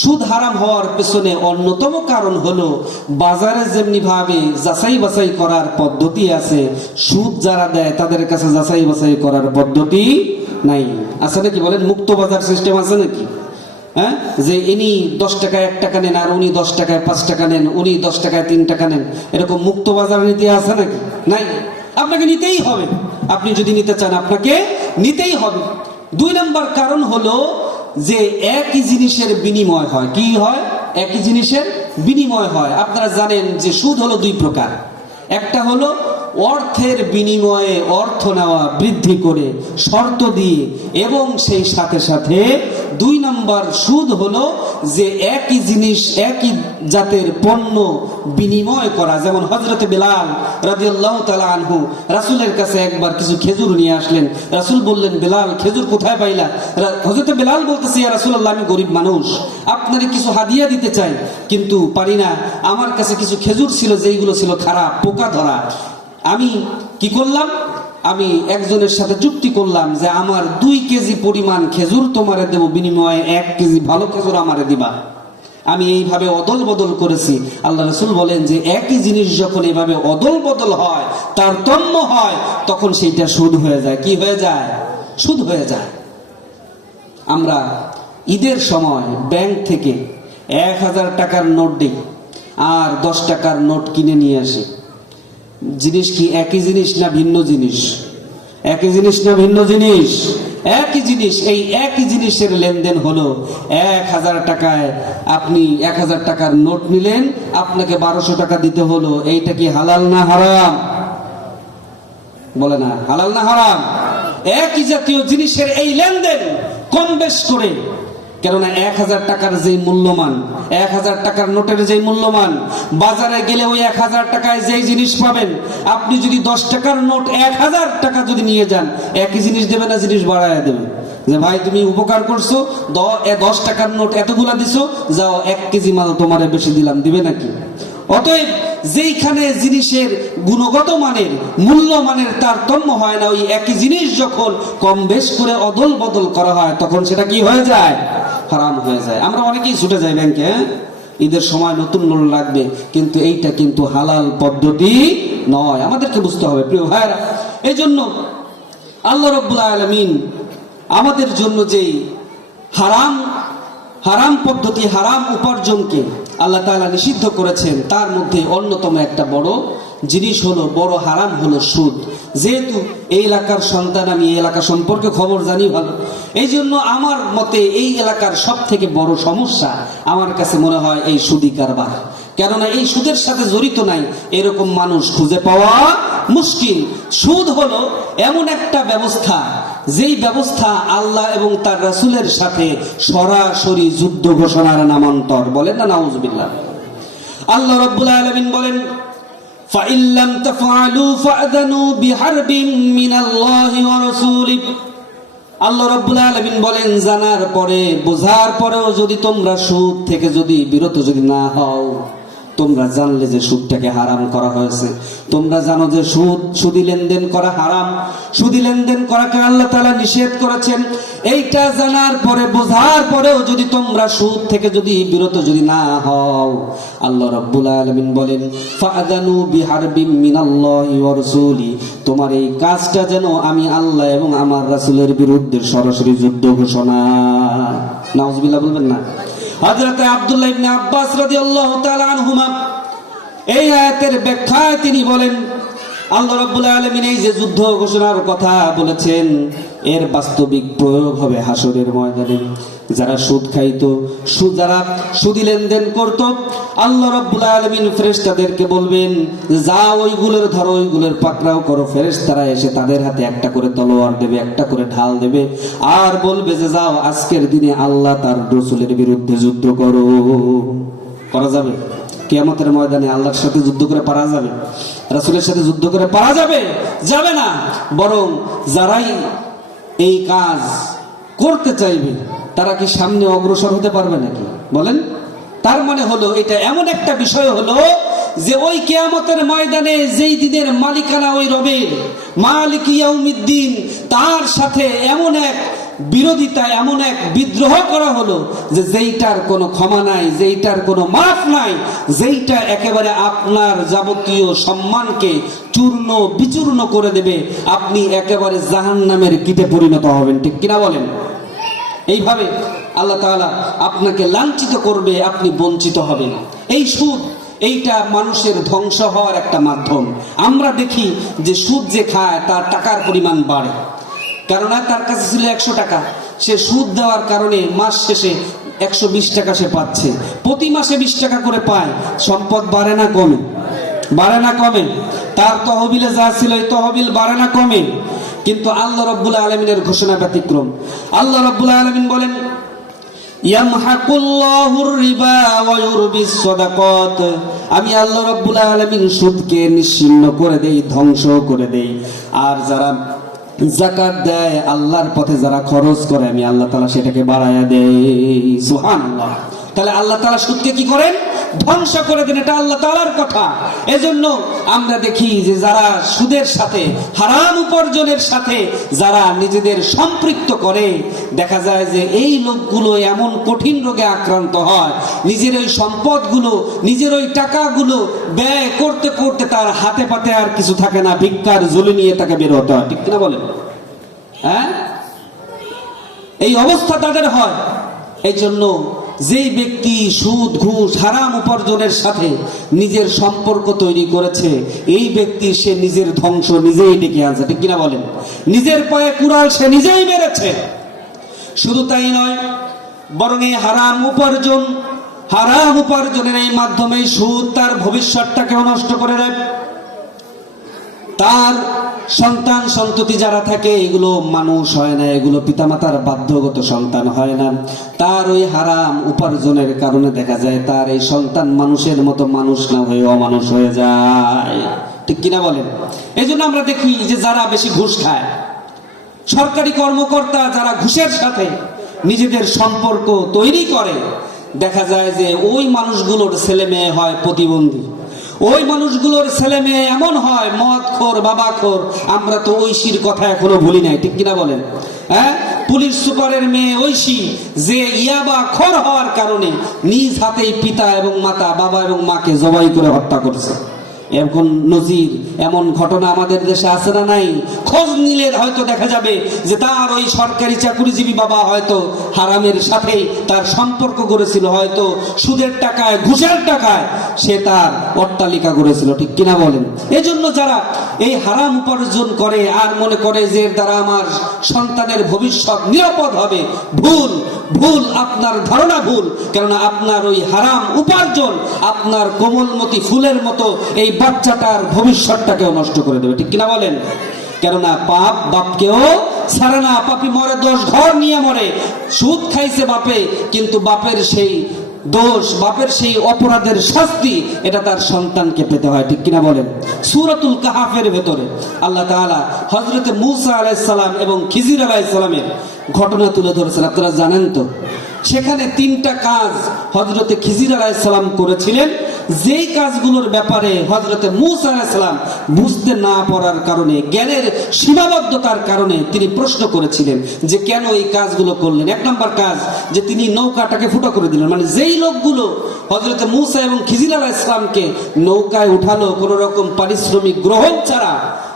সুদ হারাম হওয়ার পেছনে অন্যতম কারণ হলো বাজারে যেমনি ভাবে যাচাই বাছাই করার পদ্ধতি আছে, সুদ যারা দেয় তাদের কাছে যাচাই বাছাই করার পদ্ধতি নাই। আছে নাকি? বলেন, মুক্ত বাজার সিস্টেম আছে নাকি? যে ইনি 10 টাকায় 1 টাকা নেন, আর উনি 10 টাকায় 5 টাকা নেন, উনি 10 টাকায় 3 টাকা নেন, এরকম মুক্ত বাজার নীতি আছে নাকি? নাই। আপনাকে নিতেই হবে। আপনি যদি নিতে চান আপনাকে নিতেই হবে। 2 নম্বর কারণ হলো যে একই জিনিসের বিনিময় হয়। কি হয়? একই জিনিসের বিনিময় হয়। আপনারা জানেন যে সুদ হলো 2 প্রকার। একটা হলো অর্থের বিনিময়ে অর্থ নেওয়া বৃদ্ধি করে শর্ত দিয়ে, এবং সেই সাথে সাথে 2 নম্বর সুদ হলো যে একই জিনিস একই জাতের পণ্য বিনিময় করা। যেমন হযরত বেলাল রাদিয়াল্লাহু তাআলা আনহু রাসূলের কাছে একবার কিছু খেজুর নিয়ে আসলেন। রাসূল বললেন, বেলাল, খেজুর কোথায় পাইলা? হযরত বেলাল বলতেছে, ইয়া রাসূলুল্লাহ, আমি গরিব মানুষ, আপনারে কিছু হাদিয়া দিতে চাই, কিন্তু পারি না। আমার কাছে কিছু খেজুর ছিল যেইগুলো ছিল খারাপ, পোকা ধরা। আমি কি করলাম, আমি একজনের সাথে চুক্তি করলাম যে আমার 2 কেজি পরিমাণ খেজুর তোমারে দেব, বিনিময়ে 1 কেজি ভালো খেজুর আমারে দিবা। আমি এইভাবে অদল বদল করেছি। আল্লাহ রাসূল বলেন যে একই জিনিস যখন এইভাবে অদল বদল হয়, তারতম্য হয়, তখন সেইটা সুদ হয়ে যায়। কি হয়ে যায়? সুদ হয়ে যায়। আমরা ঈদের সময় ব্যাংক থেকে 1000 টাকার নোট দিই আর 10 টাকার নোট কিনে নিয়ে আসি। জিনিস কি একই জিনিস না ভিন্ন জিনিস? একই জিনিস না ভিন্ন জিনিস? একই জিনিস। এই একই জিনিসের লেনদেন হলো 1000 টাকায় আপনি 1000 টাকার নোট নিলেন, আপনাকে 1200 টাকা দিতে হলো। এইটা কি হালাল না হারাম? বলে না, হালাল না হারাম? একই জাতীয় জিনিসের এই লেনদেন কম বেশ করে, কেননা 1000 টাকার যে মূল্যমান, 1000 টাকার নোটের যে মূল্যমান, বাজারে গেলে ওই 1000 টাকায় যেই জিনিস পাবেন, আপনি যদি 10 টাকার নোট 1000 টাকা যদি নিয়ে যান, একই জিনিস দেবে না জিনিস বাড়ায় দেবে? যে ভাই তুমি উপকার করছো, 10 টাকার নোট এতগুলা দিছো, যাও 1 কেজি মাল তোমারে বেশি দিলাম, দিবে নাকি? অতএব যেইখানে জিনিসের গুণগত মানের, মূল্য মানের তারতম্য হয় না, ওই একই জিনিস যখন কম বেশ করে অদল বদল করা হয়, তখন সেটা কি হয়ে যায়? হারাম হয়ে যায়। আমরা অনেকেই ছুটে যাই ব্যাংকে, ঈদের সময় নতুন নোট লাগবে, কিন্তু এইটা কিন্তু হালাল পদ্ধতি নয়। আমাদেরকে বুঝতে হবে প্রিয় ভাইরা। এই জন্য আল্লাহ রাব্বুল আলামিন আমাদের জন্য যেই হারাম পদ্ধতি, হারাম উপার্জনকে আল্লাহ তাআলা নিষিদ্ধ করেছেন, তার মধ্যে অন্যতম একটা বড় জিনিস হলো, বড় হারাম হলো সুদ। যেহেতু এই এলাকার সন্তান, আমি এই এলাকা সম্পর্কে খবর জানি ভালো, এই জন্য আমার মতে এই এলাকার সব থেকে বড় সমস্যা আমার কাছে মনে হয় এই সুদি কারবার। কেননা এই সুদের সাথে জড়িত নাই এরকম মানুষ খুঁজে পাওয়া মুশকিল। সুদ হলো এমন একটা ব্যবস্থা, যেই ব্যবস্থা আল্লাহ এবং তার রাসূলের সাথে সরাসরি যুদ্ধ ঘোষণার নামান্তর। বলেন না নাউজুবিল্লাহ। আল্লাহ রাব্বুল আলামিন বলেন, فَإِن لَّمْ تَفْعَلُوا فَأْذَنُوا بِحَرْبٍ مِّنَ اللَّهِ وَرَسُولِهِ। আল্লাহ রাব্বুল আলামিন বলেন, জানার পরে, বোঝার পরেও যদি তোমরা সুদ থেকে যদি বিরত যদি না হও, তোমরা জানলে যে সুদটাকে হারাম করা হয়েছে, তোমরা জানো যে সুদি লেনদেন করা হারাম, সুদি লেনদেন করাকে আল্লাহ তাআলা নিষেধ করেছেন, এইটা জানার পরে, বোঝার পরেও যদি তোমরা সুদ থেকে যদি বিরত যদি না হও, আল্লাহ রাব্বুল আলামিন বলেন, ফাআযানু বিহারবিম মিনাল্লাহি ওয়া রাসূলি, তোমার এই কাজটা যেন আমি আল্লাহ এবং আমার রাসূলের বিরুদ্ধে সরাসরি যুদ্ধ ঘোষণা। নাউজুবিল্লাহ বলবেন না? হযরত আব্দুল্লাহ ইবনে আব্বাস রাদিয়াল্লাহু তাআলা আনহুমা এই আয়াতের ব্যাখ্যায় তিনি বলেন, আল্লাহ রাব্বুল আলামিন এই যে যুদ্ধ ঘোষণার কথা বলেছেন, এর বাস্তবিক প্রয়োগ হবে হাসরের ময়দানে। যারা সুদ খাইতো, যারা সুদি লেনদেন করত, আল্লাহ রাব্বুল আলামিন ফেরেশতাদেরকে বলবেন, যাও ওইগুলোর ধরো, ওইগুলোর পাকড়াও করো। ফেরেশতারা এসে তাদের হাতে একটা করে তলোয়ার দেবে, একটা করে ঢাল দেবে, আর বলবে যে যাও আজকের দিনে আল্লাহ তার রাসূলের বিরুদ্ধে যুদ্ধ করো। করা যাবে? কিয়ামতের ময়দানে আল্লাহর সাথে যুদ্ধ করে পারা যাবে? রাসূলের সাথে যুদ্ধ করে পারা যাবে? যাবে না। বরং যারাই এই কাজ করতে চাইবে, তারা কি সামনে অগ্রসর হতে পারবে নাকি? বলেন। তার মানে হলো এটা এমন একটা বিষয় হলো যে ওই কিয়ামতের ময়দানে যেই দিনের মালিকানা ওই রবের, মালিক ইয়াউমিদ্দিন, তার সাথে এমন এক বিরোধিতা, এমন এক বিদ্রোহ করা হলো যে যেইটার কোনো ক্ষমা নাই, যেইটার কোনো মাফ নাই, যেইটা একেবারে আপনার যাবতীয় সম্মানকে চূর্ণ বিচূর্ণ করে দেবে। আপনি একেবারে জাহান্নামের কীটে পরিণত হবেন। ঠিক কিনা বলেন? এইভাবে আল্লাহ তাআলা আপনাকে লাঞ্ছিত করবে, আপনি বঞ্চিত হবেন। এই সুদ, এইটা মানুষের ধ্বংস হওয়ার একটা মাধ্যম। আমরা দেখি যে সুদ যে খায় তার টাকার পরিমাণ বাড়ে, কেননা তার কাছে ছিল 100 টাকা, সে সুদ দেওয়ার কারণে মাস শেষে 120 টাকা সে পাচ্ছে, প্রতি মাসে 20 টাকা করে পায়। সম্পদ বাড়ে না কমে? বাড়ে না কমে? তার তহবিলে যা ছিল এই তহবিল বাড়ে না কমে? কিন্তু আল্লাহ রাব্বুল আলামিনের ঘোষণা ব্যতিক্রম। আল্লাহ রাব্বুল আলামিন বলেন, ইয়ামহাকুল্লাহুর রিবা ওয়া ইউরবিস সাদাকাত, আমি আল্লাহ রাব্বুল আলামিন সুদকে নিশ্চিহ্ন করে দেই, ধ্বংস করে দেই। আর যারা যাকাত দেয়, আল্লাহর পথে যারা খরচ করে, আমি আল্লাহ তাআলা সেটাকে বাড়ায়া দেই। সুবহানাল্লাহ। তাহলে আল্লাহ তাআলা সুদকে কি করেন? ধ্বংস করে দেন। এটা আল্লাহ তাআলার কথা। এজন্য আমরা দেখি যে যারা সুদের সাথে, হারাম উপার্জনের সাথে যারা নিজেদের সম্পৃক্ত করে, দেখা যায় যে এই লোকগুলো এমন কঠিন রোগে আক্রান্ত হয়, নিজের ওই সম্পদগুলো, নিজের ওই টাকাগুলো ব্যয় করতে করতে তার হাতে পাতে আর কিছু থাকে না, ভিক্ষার ঝুলি নিয়ে তাকে বের হতে হয়। ঠিক কিনা বলেন? হ্যাঁ, এই অবস্থা তাদের হয়। এই জন্য যেই ব্যক্তি সুদ, ঘুষ, হারাম উপার্জনের সাথে নিজের সম্পর্ক তৈরি করেছে, এই ব্যক্তি সে নিজের ধ্বংস নিজেই ডেকে আনছে। ঠিক কিনা বলেন? নিজের পায়ে কুড়াল সে নিজেই মেরেছে। শুধু তাই নয়, বরং এই হারাম উপার্জনের এই মাধ্যমে সুদ তার ভবিষ্যৎটাকেও নষ্ট করে দেয়। তার সন্তান সন্ততি যারা থাকে, এগুলো মানুষ হয় না, এগুলো পিতামাতার বাধ্যগত সন্তান হয় না। তার ওই হারাম উপার্জনের কারণে দেখা যায় তার এই সন্তান মানুষের মতো মানুষ না হয়ে অমানুষ হয়ে যায়। ঠিক কিনা বলেন? এই জন্য আমরা দেখি যে যারা বেশি ঘুষ খায়, সরকারি কর্মকর্তা যারা ঘুষের সাথে নিজেদের সম্পর্ক তৈরি করে, দেখা যায় যে ওই মানুষগুলোর ছেলে মেয়ে হয় প্রতিবন্ধী, ওই মানুষগুলোর ছেলে মেয়ে এমন হয় মদখোর, বাবাখোর। আমরা তো ঐশীর কথা এখনো ভুলি নাই। ঠিক কিনা বলেন? হ্যাঁ, পুলিশ সুপারের মেয়ে ঐশী, যে ইয়াবা খোর হওয়ার কারণে নিজ হাতেই পিতা এবং মাতা, বাবা এবং মাকে জবাই করে হত্যা করেছে। এখন নজির এমন ঘটনা আমাদের দেশে আছে না নাই? খোঁজ নিলে হয়তো দেখা যাবে যে তার ওই সরকারি চাকুরিজীবী বাবা হয়তো হারামের সাথে তার সম্পর্ক করেছিল, হয়তো সুদের টাকায়, ঘুষের টাকায় সে তার অট্টালিকা করেছিল। ঠিক কিনা বলেন? এজন্য যারা এই হারাম উপার্জন করে আর মনে করে যে এর দ্বারা আমার সন্তানের ভবিষ্যৎ নিরাপদ হবে, ভুল। আপনার ধারণা ভুল। কেননা আপনার ওই হারাম উপার্জন আপনার কোমলমতি ফুলের মতো এই বাচ্চাটার ভবিষ্যৎটাকেও নষ্ট করে দেবে। ঠিক কিনা বলেন? কেননা পাপ বাপকেও ছাড়ে না। পাপী মরে 10 ঘর নিয়ে মরে। সুদ খাইছে বাপে, কিন্তু বাপের সেই দোষ, বাপের সেই অপরাধের শাস্তি এটা তার সন্তানকে পেতে হয়। ঠিক কিনা বলেন? সূরাতুল কাহাফের ভেতরে আল্লাহ তাআলা হযরতে মূসা আলাইহিস সালাম এবং খিজির আলাইহিস সালামের ঘটনা তুলে ধরেছেন। আপনারা জানেন তো, সেখানে 3টা কাজ হযরতে খিজির আলাইহিস সালাম করেছিলেন, যেই কাজগুলোর ব্যাপারে হযরতে মূসা আলাইহিস সালাম বুঝতে না পারার কারণে, জ্ঞানের সীমাবদ্ধতার কারণে তিনি প্রশ্ন করেছিলেন যে কেন এই কাজগুলো করলেন। 1 নম্বর কাজ, যে তিনি নৌকাটাকে ফুটো করে দিলেন। মানে যেই লোকগুলো হযরতে মূসা এবং খিজির আলাইহিস সালামকে নৌকায় উঠালো কোনো রকম পারিশ্রমিক গ্রহণ ছাড়া,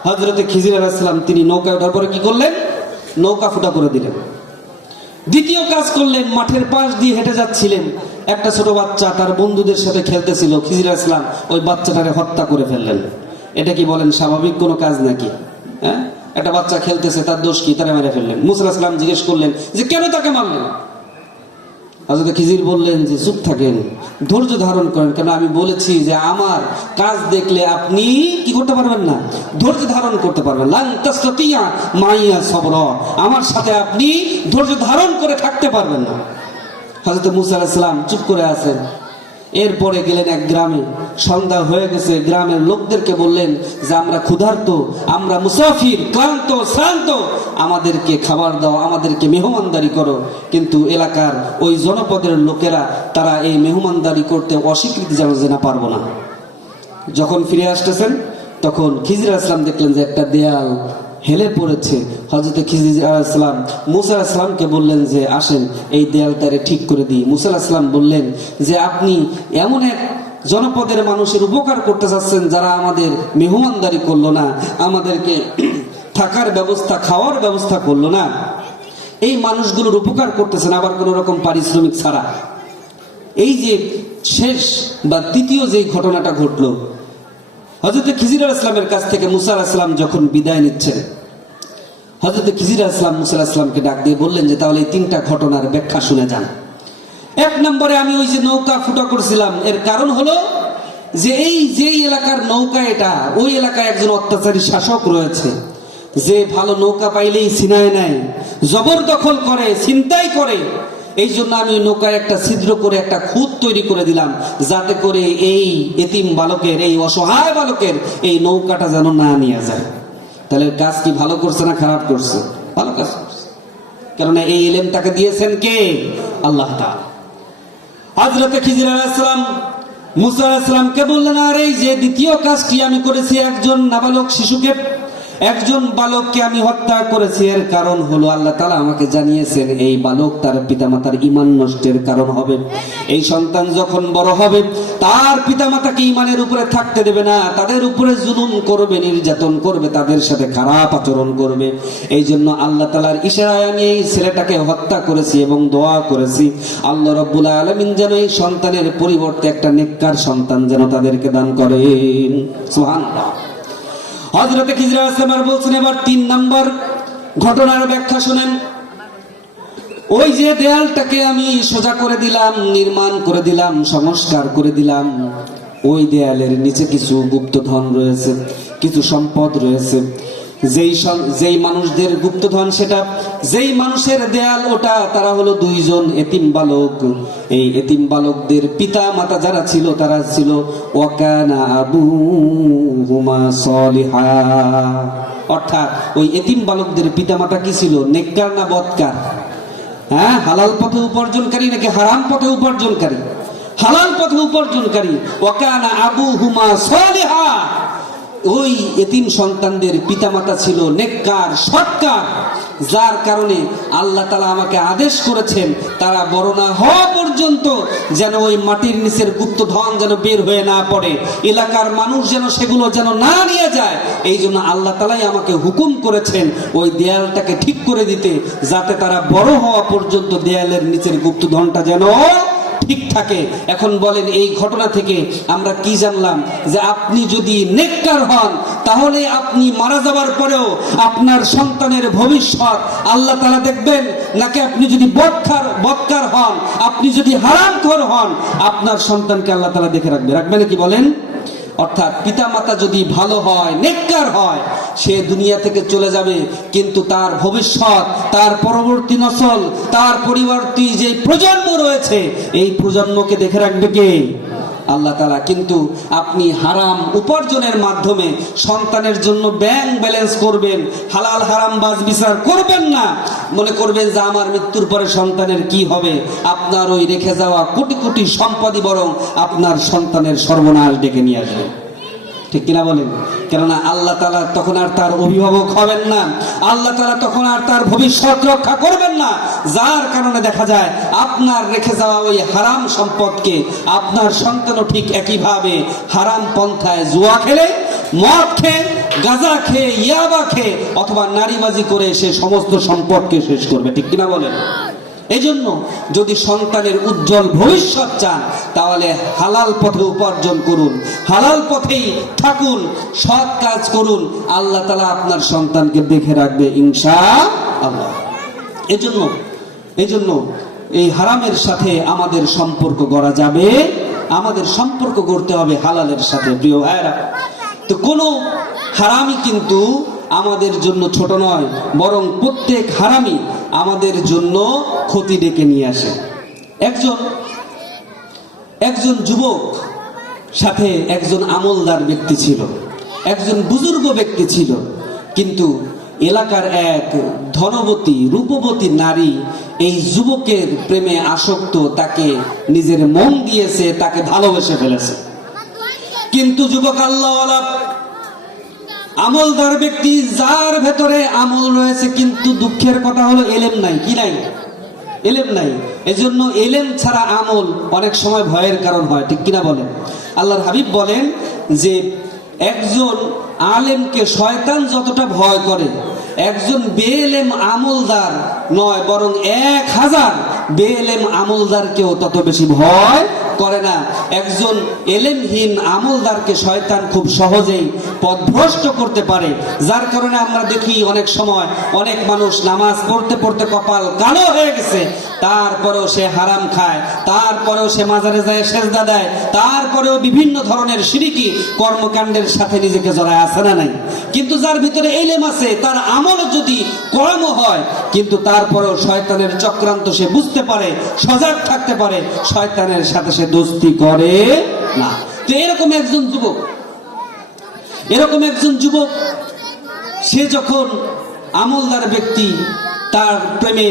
হযরতে খিজির আলাইহিস সালাম তিনি নৌকায় ওঠার পরে কি করলেন? নৌকা ফুটো করে দিলেন। দ্বিতীয় কাজ করলেন, মাঠের পাশ দিয়ে হেঁটে যাচ্ছিলেন, একটা ছোট বাচ্চা তার বন্ধুদের সাথে খেলতেছিল, খিজির আলাইহিস সালাম ওই বাচ্চাটাকে হত্যা করে ফেললেন। এটা কি বলেন স্বাভাবিক কোনো কাজ নাকি? হ্যাঁ, একটা বাচ্চা খেলতেছে, তার দোষ কি? তারা মেরে ফেললেন। মূসা আলাইহিস সালাম জিজ্ঞেস করলেন যে কেন তাকে মারলেন? হযরত খিজির বললেন যে চুপ থাকেন, ধৈর্য ধারণ করেন। কেন আমি বলেছি যে আমার কাজ দেখলে আপনি কি করতে পারবেন না? ধৈর্য ধারণ করতে পারবেন। লান তাসতাতিয়া মাইয়া সবরা, আমার সাথে আপনি ধৈর্য ধারণ করে থাকতে পারবেন না। হযরত মূসা আলাইহিস সালাম চুপ করে আছেন। এরপরে গেলেন এক গ্রামে। সন্ধ্যা হয়ে গেছে। গ্রামের লোকদেরকে বললেন যে আমরা ক্ষুধার্ত, আমরা মুসাফির, ক্লান্ত, শ্রান্ত, আমাদেরকে খাবার দাও, আমাদেরকে মেহমানদারি করো। কিন্তু এলাকার ওই জনপদের লোকেরা তারা এই মেহমানদারি করতে অস্বীকৃতি জানায় যে না, পারবো না। যখন ফিরে আসতেছেন তখন খিজির আলাইহিস সালাম দেখলেন যে একটা দেয়াল হেলে পড়েছে। হযরত খিজির আলাইহিস সালাম মূসা আলাইহিস সালামকে বললেন যে আসেন এই দেয়ালটারে ঠিক করে দিই। মূসা আলাইহিস সালাম বললেন যে আপনি এমন এক জনপদের মানুষের উপকার করতে চাচ্ছেন যারা আমাদের মেহমানদারি করলো না, আমাদেরকে থাকার ব্যবস্থা, খাওয়ার ব্যবস্থা করলো না, এই মানুষগুলোর উপকার করতেছেন আবার কোনো রকম পারিশ্রমিক ছাড়া। এই যে শেষ বা দ্বিতীয় যে ঘটনাটা ঘটলো, হযরত খিজির আলাইহিস সালামের কাছ থেকে মূসা আলাইহিস সালাম যখন বিদায় নিচ্ছেন, হযরত খিজির আলাইহিস সালাম মূসা আলাইহিস সালামকে ডাক দিয়ে বললেন যে তাহলে এই 3টা ঘটনার ব্যাখ্যা শুনে যান। 1 নম্বরে, আমি ওই যে নৌকা ফুটো করছিলাম এর কারণ হলো যে এই যেই এলাকার নৌকা, এটা ওই এলাকায় একজন অত্যাচারী শাসক রয়েছে, যে ভালো নৌকা পাইলেই ছিনায় নেয়, জবরদখল করে, ছিনতাই করে। এই জন্য আমি নৌকায় একটা ছিদ্র করে একটা খুঁত তৈরি করে দিলাম, যাতে করে এই এতিম বালকের, এই অসহায় বালকের এই নৌকাটা যেন না নিয়ে যায়। তাহলে কাজ কি ভালো করছে না খারাপ করছে? ভালো কাজ করছে। কারণ এই ইলম তাকে দিয়েছেন কে? আল্লাহ তাআলা। হযরত খিজির আলাইহিস সালাম মুসা আলাইহিস সালামকে বললেন, আর এই যে দ্বিতীয় কাজটি আমি করেছি, একজন নাবালক শিশুকে, একজন বালককে আমি হত্যা করেছি, এর কারণ হলো আল্লাহ তাআলা আমাকে জানিয়েছেন এই বালক তার পিতামাতার ঈমান নষ্টের কারণ হবে। এই সন্তান যখন বড় হবে তার পিতামাতাকে ঈমানের উপরে থাকতে দেবে না, তাদের উপরে জুলুম করবে, নির্যাতন করবে, তাদের সাথে খারাপ আচরণ করবে। এই জন্য আল্লাহ তাআলার ইশারায় আমি এই ছেলেটাকে হত্যা করেছি এবং দোয়া করেছি আল্লাহ রাব্বুল আলামিন যেন এই সন্তানের পরিবর্তে একটা নেককার সন্তান যেন তাদেরকে দান করেন। সুবহানাল্লাহ। হযরত খিজর আলাইহিস সালাম বলছেন, এবার 3 নাম্বার ঘটনার ব্যাখ্যা শুনেন। ওই যে দেয়ালটাকে আমি সোজা করে দিলাম, নির্মাণ করে দিলাম, সংস্কার করে দিলাম, ওই দেয়ালের নিচে কিছু গুপ্তধন রয়েছে, কিছু সম্পদ রয়েছে। যেই মানুষদের গুপ্তধন সেটা, যেই মানুষের দেয়াল ওটা, তারা হলো 2 জন এতিম বালক। এই এতিম বালকদের পিতা মাতা যারা ছিল তারা ছিল ওয়াকানা আবুহুমা সলিহা, অর্থাৎ ওই এতিম বালকদের পিতা মাতা কি ছিল, নেককার না বদকার? হ্যাঁ, হালাল পথে উপার্জনকারী নাকি হারাম পথে উপার্জনকারী? হালাল পথে উপার্জনকারী। ওয়াকানা আবুহুমা সলিহা, ওই এতিম সন্তানদের পিতামাতা ছিল নেককার, সৎকার, যার কারণে আল্লাহ তাআলা আমাকে আদেশ করেছেন তারা বড় না হওয়া পর্যন্ত যেন ওই মাটির নিচের গুপ্তধন যেন বের হয়ে না পড়ে, এলাকার মানুষ যেন সেগুলো যেন না নিয়ে যায়। এই জন্য আল্লাহ তাআলাই আমাকে হুকুম করেছেন ওই দেয়ালটাকে ঠিক করে দিতে, যাতে তারা বড় হওয়া পর্যন্ত দেয়ালের নিচের গুপ্তধনটা যেন ঠিক থাকে। এখন বলেন, এই ঘটনা থেকে আমরা কি জানলাম? যে আপনি যদি নেককার হন তাহলে আপনি মারা যাবার পরেও আপনার সন্তানের ভবিষ্যৎ আল্লাহ তাআলা দেখবেন, নাকি আপনি যদি বদকার হন, আপনি যদি হারামখোর হন, আপনার সন্তানকে আল্লাহ তাআলা দেখে রাখবেন কি বলেন? অর্থাৎ পিতামাতা যদি ভালো হয়, নেককার হয়, সে দুনিয়া থেকে চলে যাবে, কিন্তু তার ভবিষ্যৎ, তার পরবর্তী নসল, তার পরিবর্তী যে প্রজন্ম রয়েছে, এই প্রজন্মকে দেখে রাখবে কে? আল্লাহ তাআলা। কিন্তু আপনি হারাম উপার্জনের মাধ্যমে সন্তানের জন্য ব্যাংক ব্যালেন্স করবেন, হালাল হারাম বাজ বিচার করবেন না, মনে করবেন যে আমার মৃত্যুর পরে সন্তানের কি হবে, আপনার ওই রেখে যাওয়া কোটি কোটি সম্পদই বরং আপনার সন্তানের সর্বনাশ ডেকে নিয়ে আসবে। ঠিক কিনা বলেন? কেননা আল্লাহ তাআলা তখন আর তার অভিভাবক হবেন না, আল্লাহ তাআলা তখন আর তার ভবিষ্যৎ রক্ষা করবেন না, যার কারণে দেখা যায় আপনার রেখে যাওয়া ওই হারাম সম্পদকে আপনার সন্তানও ঠিক একইভাবে হারাম পন্থায় জুয়া খেলে, মদ খেয়ে, গাঁজা খেয়ে, ইয়াবা খেয়ে অথবা নারীবাজি করে সে সমস্ত সম্পদকে শেষ করবে। ঠিক কিনা বলেন? এই জন্য যদি সন্তানের উজ্জ্বল ভবিষ্যৎ চান তাহলে হালাল পথে উপার্জন করুন, হালাল পথেই থাকুন, সৎ কাজ করুন, আল্লাহ তাআলা আপনার সন্তানকে দেখে রাখবে ইনশাআল্লাহ। এজন্য এই হারামের সাথে আমাদের সম্পর্ক গড়া যাবে, আমাদের সম্পর্ক গড়তে হবে হালালের সাথে। প্রিয় ভাইরা, তো কোনো হারামই কিন্তু আমাদের জন্য ছোট নয়, বরং প্রত্যেক হারামই আমাদের জন্য ক্ষতি ডেকে নিয়ে আসে। একজন যুবক সাথে একজন আমলদার ব্যক্তি ছিল, একজন বুজুর্গ ব্যক্তি ছিল, কিন্তু এলাকার এক ধনবতী রূপবতী নারী এই যুবকের প্রেমে আসক্ত, তাকে নিজের মন দিয়েছে, তাকে ভালোবেসে ফেলেছে। কিন্তু যুবক আল্লাহওয়ালা আমলদার ব্যক্তি, যার ভেতরে আমল রয়েছে, কিন্তু দুঃখের কথা হলো এলেম নাই। কি নাই? এলেম নাই। এজন্য এলেম ছাড়া আমল অনেক সময় ভয়ের কারণ হয়। ঠিক কিনা বলেন? আল্লাহর হাবিব বলেন যে একজন আলেমকে শয়তান যতটা ভয় করে, একজন বেএলেম আমলদার নয়, বরং 1000 বেএলেম আমলদারকেও তত বেশি ভয় করে না। একজন এলেমহীন আমলদারকে শয়তান খুব সহজেই পথভ্রষ্ট করতে পারে, যার কারণে আমরা দেখি অনেক সময় অনেক মানুষ নামাজ পড়তে পড়তে কপাল কালো হয়ে গেছে, তারপরেও সে হারাম খায়, তারপরেও সে মাজারে যায় সেজদা দেয়, তারপরেও বিভিন্ন ধরনের শিরকি কর্মকাণ্ডের সাথে নিজেকে জড়ায় আছে না নাই? কিন্তু যার ভিতরে ইলম আছে, তার আমল যদি কর্ম হয়, কিন্তু তারপরেও শয়তানের চক্রান্ত সে বুঝতে পারে, সজাগ থাকতে পারে, শয়তানের সাথে সে দোস্তি করে না। তো এরকম একজন যুবক সে যখন আমলদার ব্যক্তি তার প্রেমে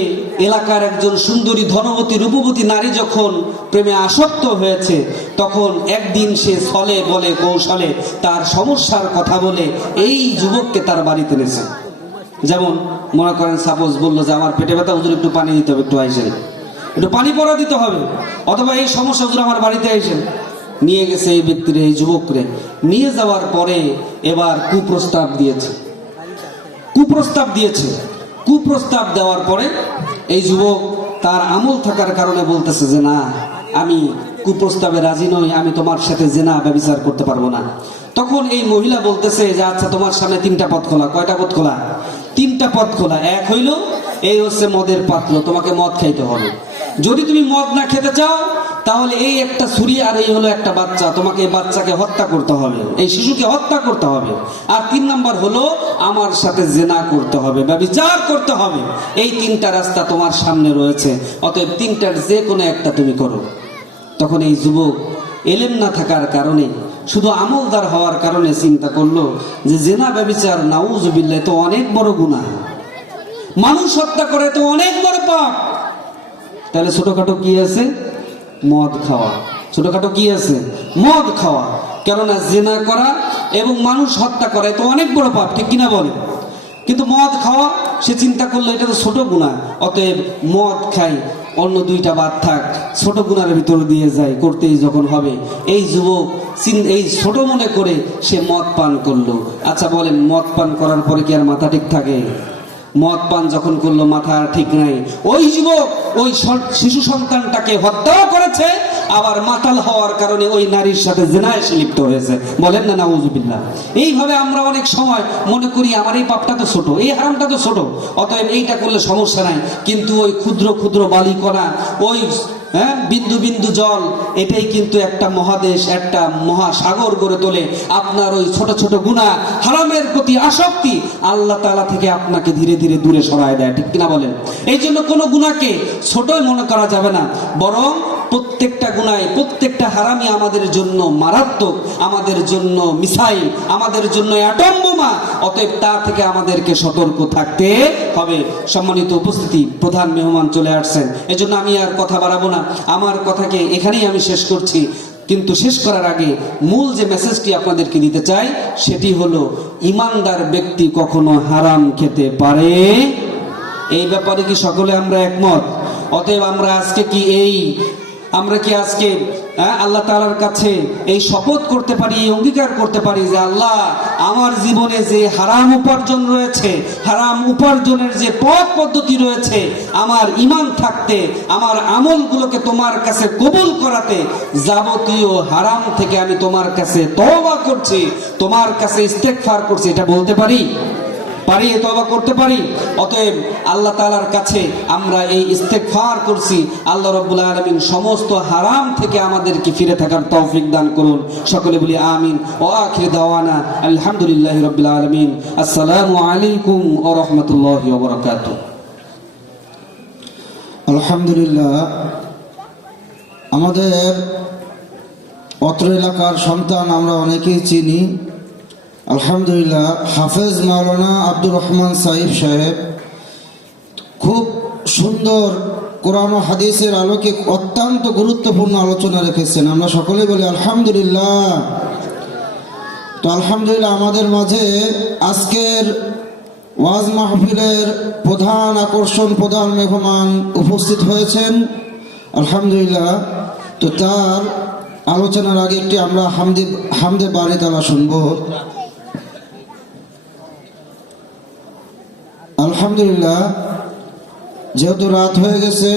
এলাকার একজন সুন্দরী ধনবতী রূপবতী নারী যখন প্রেমে আসক্ত হয়েছে, তখন একদিন সে ছলে বলে কৌশলে তার সমস্যার কথা বলে এই যুবককে তার বাড়িতে এনেছে। যেমন মনে করেন সাপোজ বললো যে আমার পেটে ব্যথা, হুজুর একটু পানি দিতে হবে, একটু আইসেন, একটু পানি পড়া দিতে হবে, অথবা এই সমস্যা হুজুর আমার বাড়িতে আইসেন। নিয়ে গেছে এই ব্যক্তির, এই যুবকরে নিয়ে যাওয়ার পরে এবার কুপ্রস্তাব দিয়েছে। কুপ্রস্তাব দেওয়ার পরে এই যুবক তার আমল থাকার কারণে বলতেছে যে না, আমি কুপ্রস্তাবে রাজি নই, আমি তোমার সাথে জেনা ব্যভিচার করতে পারবো না। তখন এই মহিলা বলতেছে যে আচ্ছা, তোমার সামনে তিনটা পথ খোলা। কয়টা পথ খোলা? তিনটা পথ খোলা। এক হইল এই হচ্ছে মদের পাত্র, তোমাকে মদ খাইতে হবে। যদি তুমি মদ না খেতে চাও তাহলে এই একটা ছুরি আর এই হলো একটা বাচ্চা, তোমাকে এই বাচ্চাকে হত্যা করতে হবে, এই শিশুকে হত্যা করতে হবে। আর 3 নাম্বার হলো আমার সাথে জেনা করতে হবে, ব্যভিচার করতে হবে। এই তিনটা রাস্তা তোমার সামনে রয়েছে, অতএব তিনটার যে কোনো একটা তুমি করো। তখন এই যুবক এলেম না থাকার কারণে, শুধু আমলদার হওয়ার কারণে চিন্তা করলো যে জেনা ব্যভিচার নাউজুবিল্লাহ তো অনেক বড় গুনাহ, মানুষ হত্যা করে তো অনেক বড় পাপ, তাহলে ছোটখাটো কি আছে? মদ খাওয়া। ছোটখাটো কি আছে? মদ খাওয়া। কেননা জেনা করা এবং মানুষ হত্যা করা তো অনেক বড় পাপ, ঠিক কিনা বলে? কিন্তু মদ খাওয়া, সে চিন্তা করলো এটা তো ছোট গুনাহ, অতএব মদ খাই, অন্য দুইটা বাদ থাক, ছোট গুনার ভিতর দিয়ে যায়, করতেই যখন হবে। এই যুবক এই ছোট মনে করে সে মদ পান করলো। আচ্ছা বলেন, মদ পান করার পরে কি আর মাথা ঠিক থাকে? মদ পান যখন করলো মাথা ঠিক নাই। ওই যুবক ওই শিশু সন্তানটাকে হত্যাও করেছে, আবার মাতাল হওয়ার কারণে ওই নারীর সাথে জিনায় সে লিপ্ত হয়েছে। বলেন না নাউজুবিল্লাহ। এইভাবে আমরা অনেক সময় মনে করি আমার এই পাপটা তো ছোট, এই হারামটা তো ছোট, অতএব এইটা করলে সমস্যা নাই। কিন্তু ওই ক্ষুদ্র ক্ষুদ্র বালিকণা, ওই বিন্দু বিন্দু জল, এটাই কিন্তু একটা মহাদেশ, একটা মহাসাগর গড়ে তোলে। আপনার ওই ছোট ছোট গুনাহ, হারামের প্রতি আসক্তি আল্লাহ তাআলা থেকে আপনাকে ধীরে ধীরে দূরে সরায় দেয়, ঠিক কিনা বলেন? এই জন্য কোনো গুনাহকে ছোটই মনে করা যাবে না, বরং প্রত্যেকটা গুনাহ, প্রত্যেকটা হারামি আমাদের জন্য মারাত্মক, আমাদের জন্য মিসাইল, আমাদের জন্য অ্যাটম বোমা। অতএব তা থেকে আমাদেরকে সতর্ক থাকতে হবে। সম্মানিত উপস্থিতি, প্রধান মেহমান চলে আসছেন, এজন্য আমি আর কথা বাড়াবো না, আমার কথাকে এখানেই আমি শেষ করছি। কিন্তু শেষ করার আগে মূল যে মেসেজটি আপনাদেরকে দিতে চাই সেটি হলো, ইমানদার ব্যক্তি কখনো হারাম খেতে পারে? এই ব্যাপারে কি সকলে আমরা একমত? অতএব আমরা আজকে আল্লাহ তাআলার কাছে এই শপথ করতে পারি, এই অঙ্গীকার করতে পারি যে আল্লাহ, আমার জীবনে যে হারাম উপার্জন রয়েছে, হারাম উপার্জনের যে পথ পদ্ধতি রয়েছে, আমার ঈমান থাকতে, আমার আমলগুলোকে তোমার কাছে কবুল করাতে, যাবতীয় হারাম থেকে আমি তোমার কাছে তওবা করছি, তোমার কাছে ইস্তেগফার করছি, এটা বলতে পারি? তওবা করতে পারি? অতএব আল্লাহ তাআলার কাছে আমরা এই ইস্তেগফার করছি, আল্লাহ রাব্বুল আলামিন সমস্ত হারাম থেকে আমাদেরকে ফিরে থাকার তৌফিক দান করুন। সকলে বলি আমিন। ওয়া আখির দাওয়ানা আলহামদুলিল্লাহি রাব্বিল আলামিন। আসসালামু আলাইকুম ওয়া রাহমাতুল্লাহি ওয়া বারাকাতুহু। আলহামদুলিল্লাহ, আমাদের অত্র এলাকার সন্তান আমরা অনেকেই চিনি। আলহামদুলিল্লাহ, হাফেজ মাওলানা আব্দুর রহমান সাহিব সাহেব খুব সুন্দর কোরআন ও হাদিসের আলোকে অত্যন্ত গুরুত্বপূর্ণ আলোচনা রেখেছেন। আমরা সকলেই বলি আলহামদুলিল্লাহ। তো আলহামদুলিল্লাহ, আমাদের মাঝে আজকের ওয়াজ মাহফিলের প্রধান আকর্ষণ, প্রধান মেহমান উপস্থিত হয়েছেন। আলহামদুলিল্লাহ, তো তার আলোচনার আগে একটি আমরা হামদে বাড়ি তালা শুনব। আলহামদুলিল্লাহ, যেহেতু রাত হয়ে গেছে,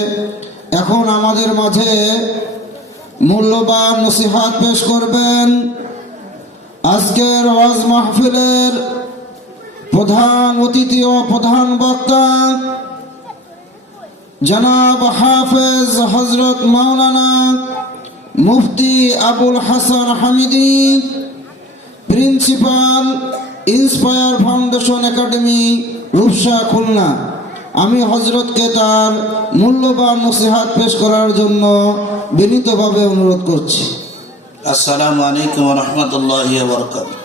এখন আমাদের মাঝে মূল্যবান নসিহত পেশ করবেন আজকের ওয়াজ মাহফিলের প্রধান অতিথি ও প্রধান বক্তা জনাব হাফেজ হযরত মাওলানা মুফতি Abul Hasan Hamidi, principal, inspire foundation academy, Rupsa, Khulna. আমি হযরতকে তার মূল্যবান নসিহত পেশ করার জন্য বিনীতভাবে অনুরোধ করছি। আসসালামু আলাইকুম ওয়া রাহমাতুল্লাহি ওয়া বারাকাতুহু।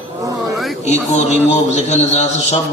ইকো রিমুভ যেখানে যা আছে সব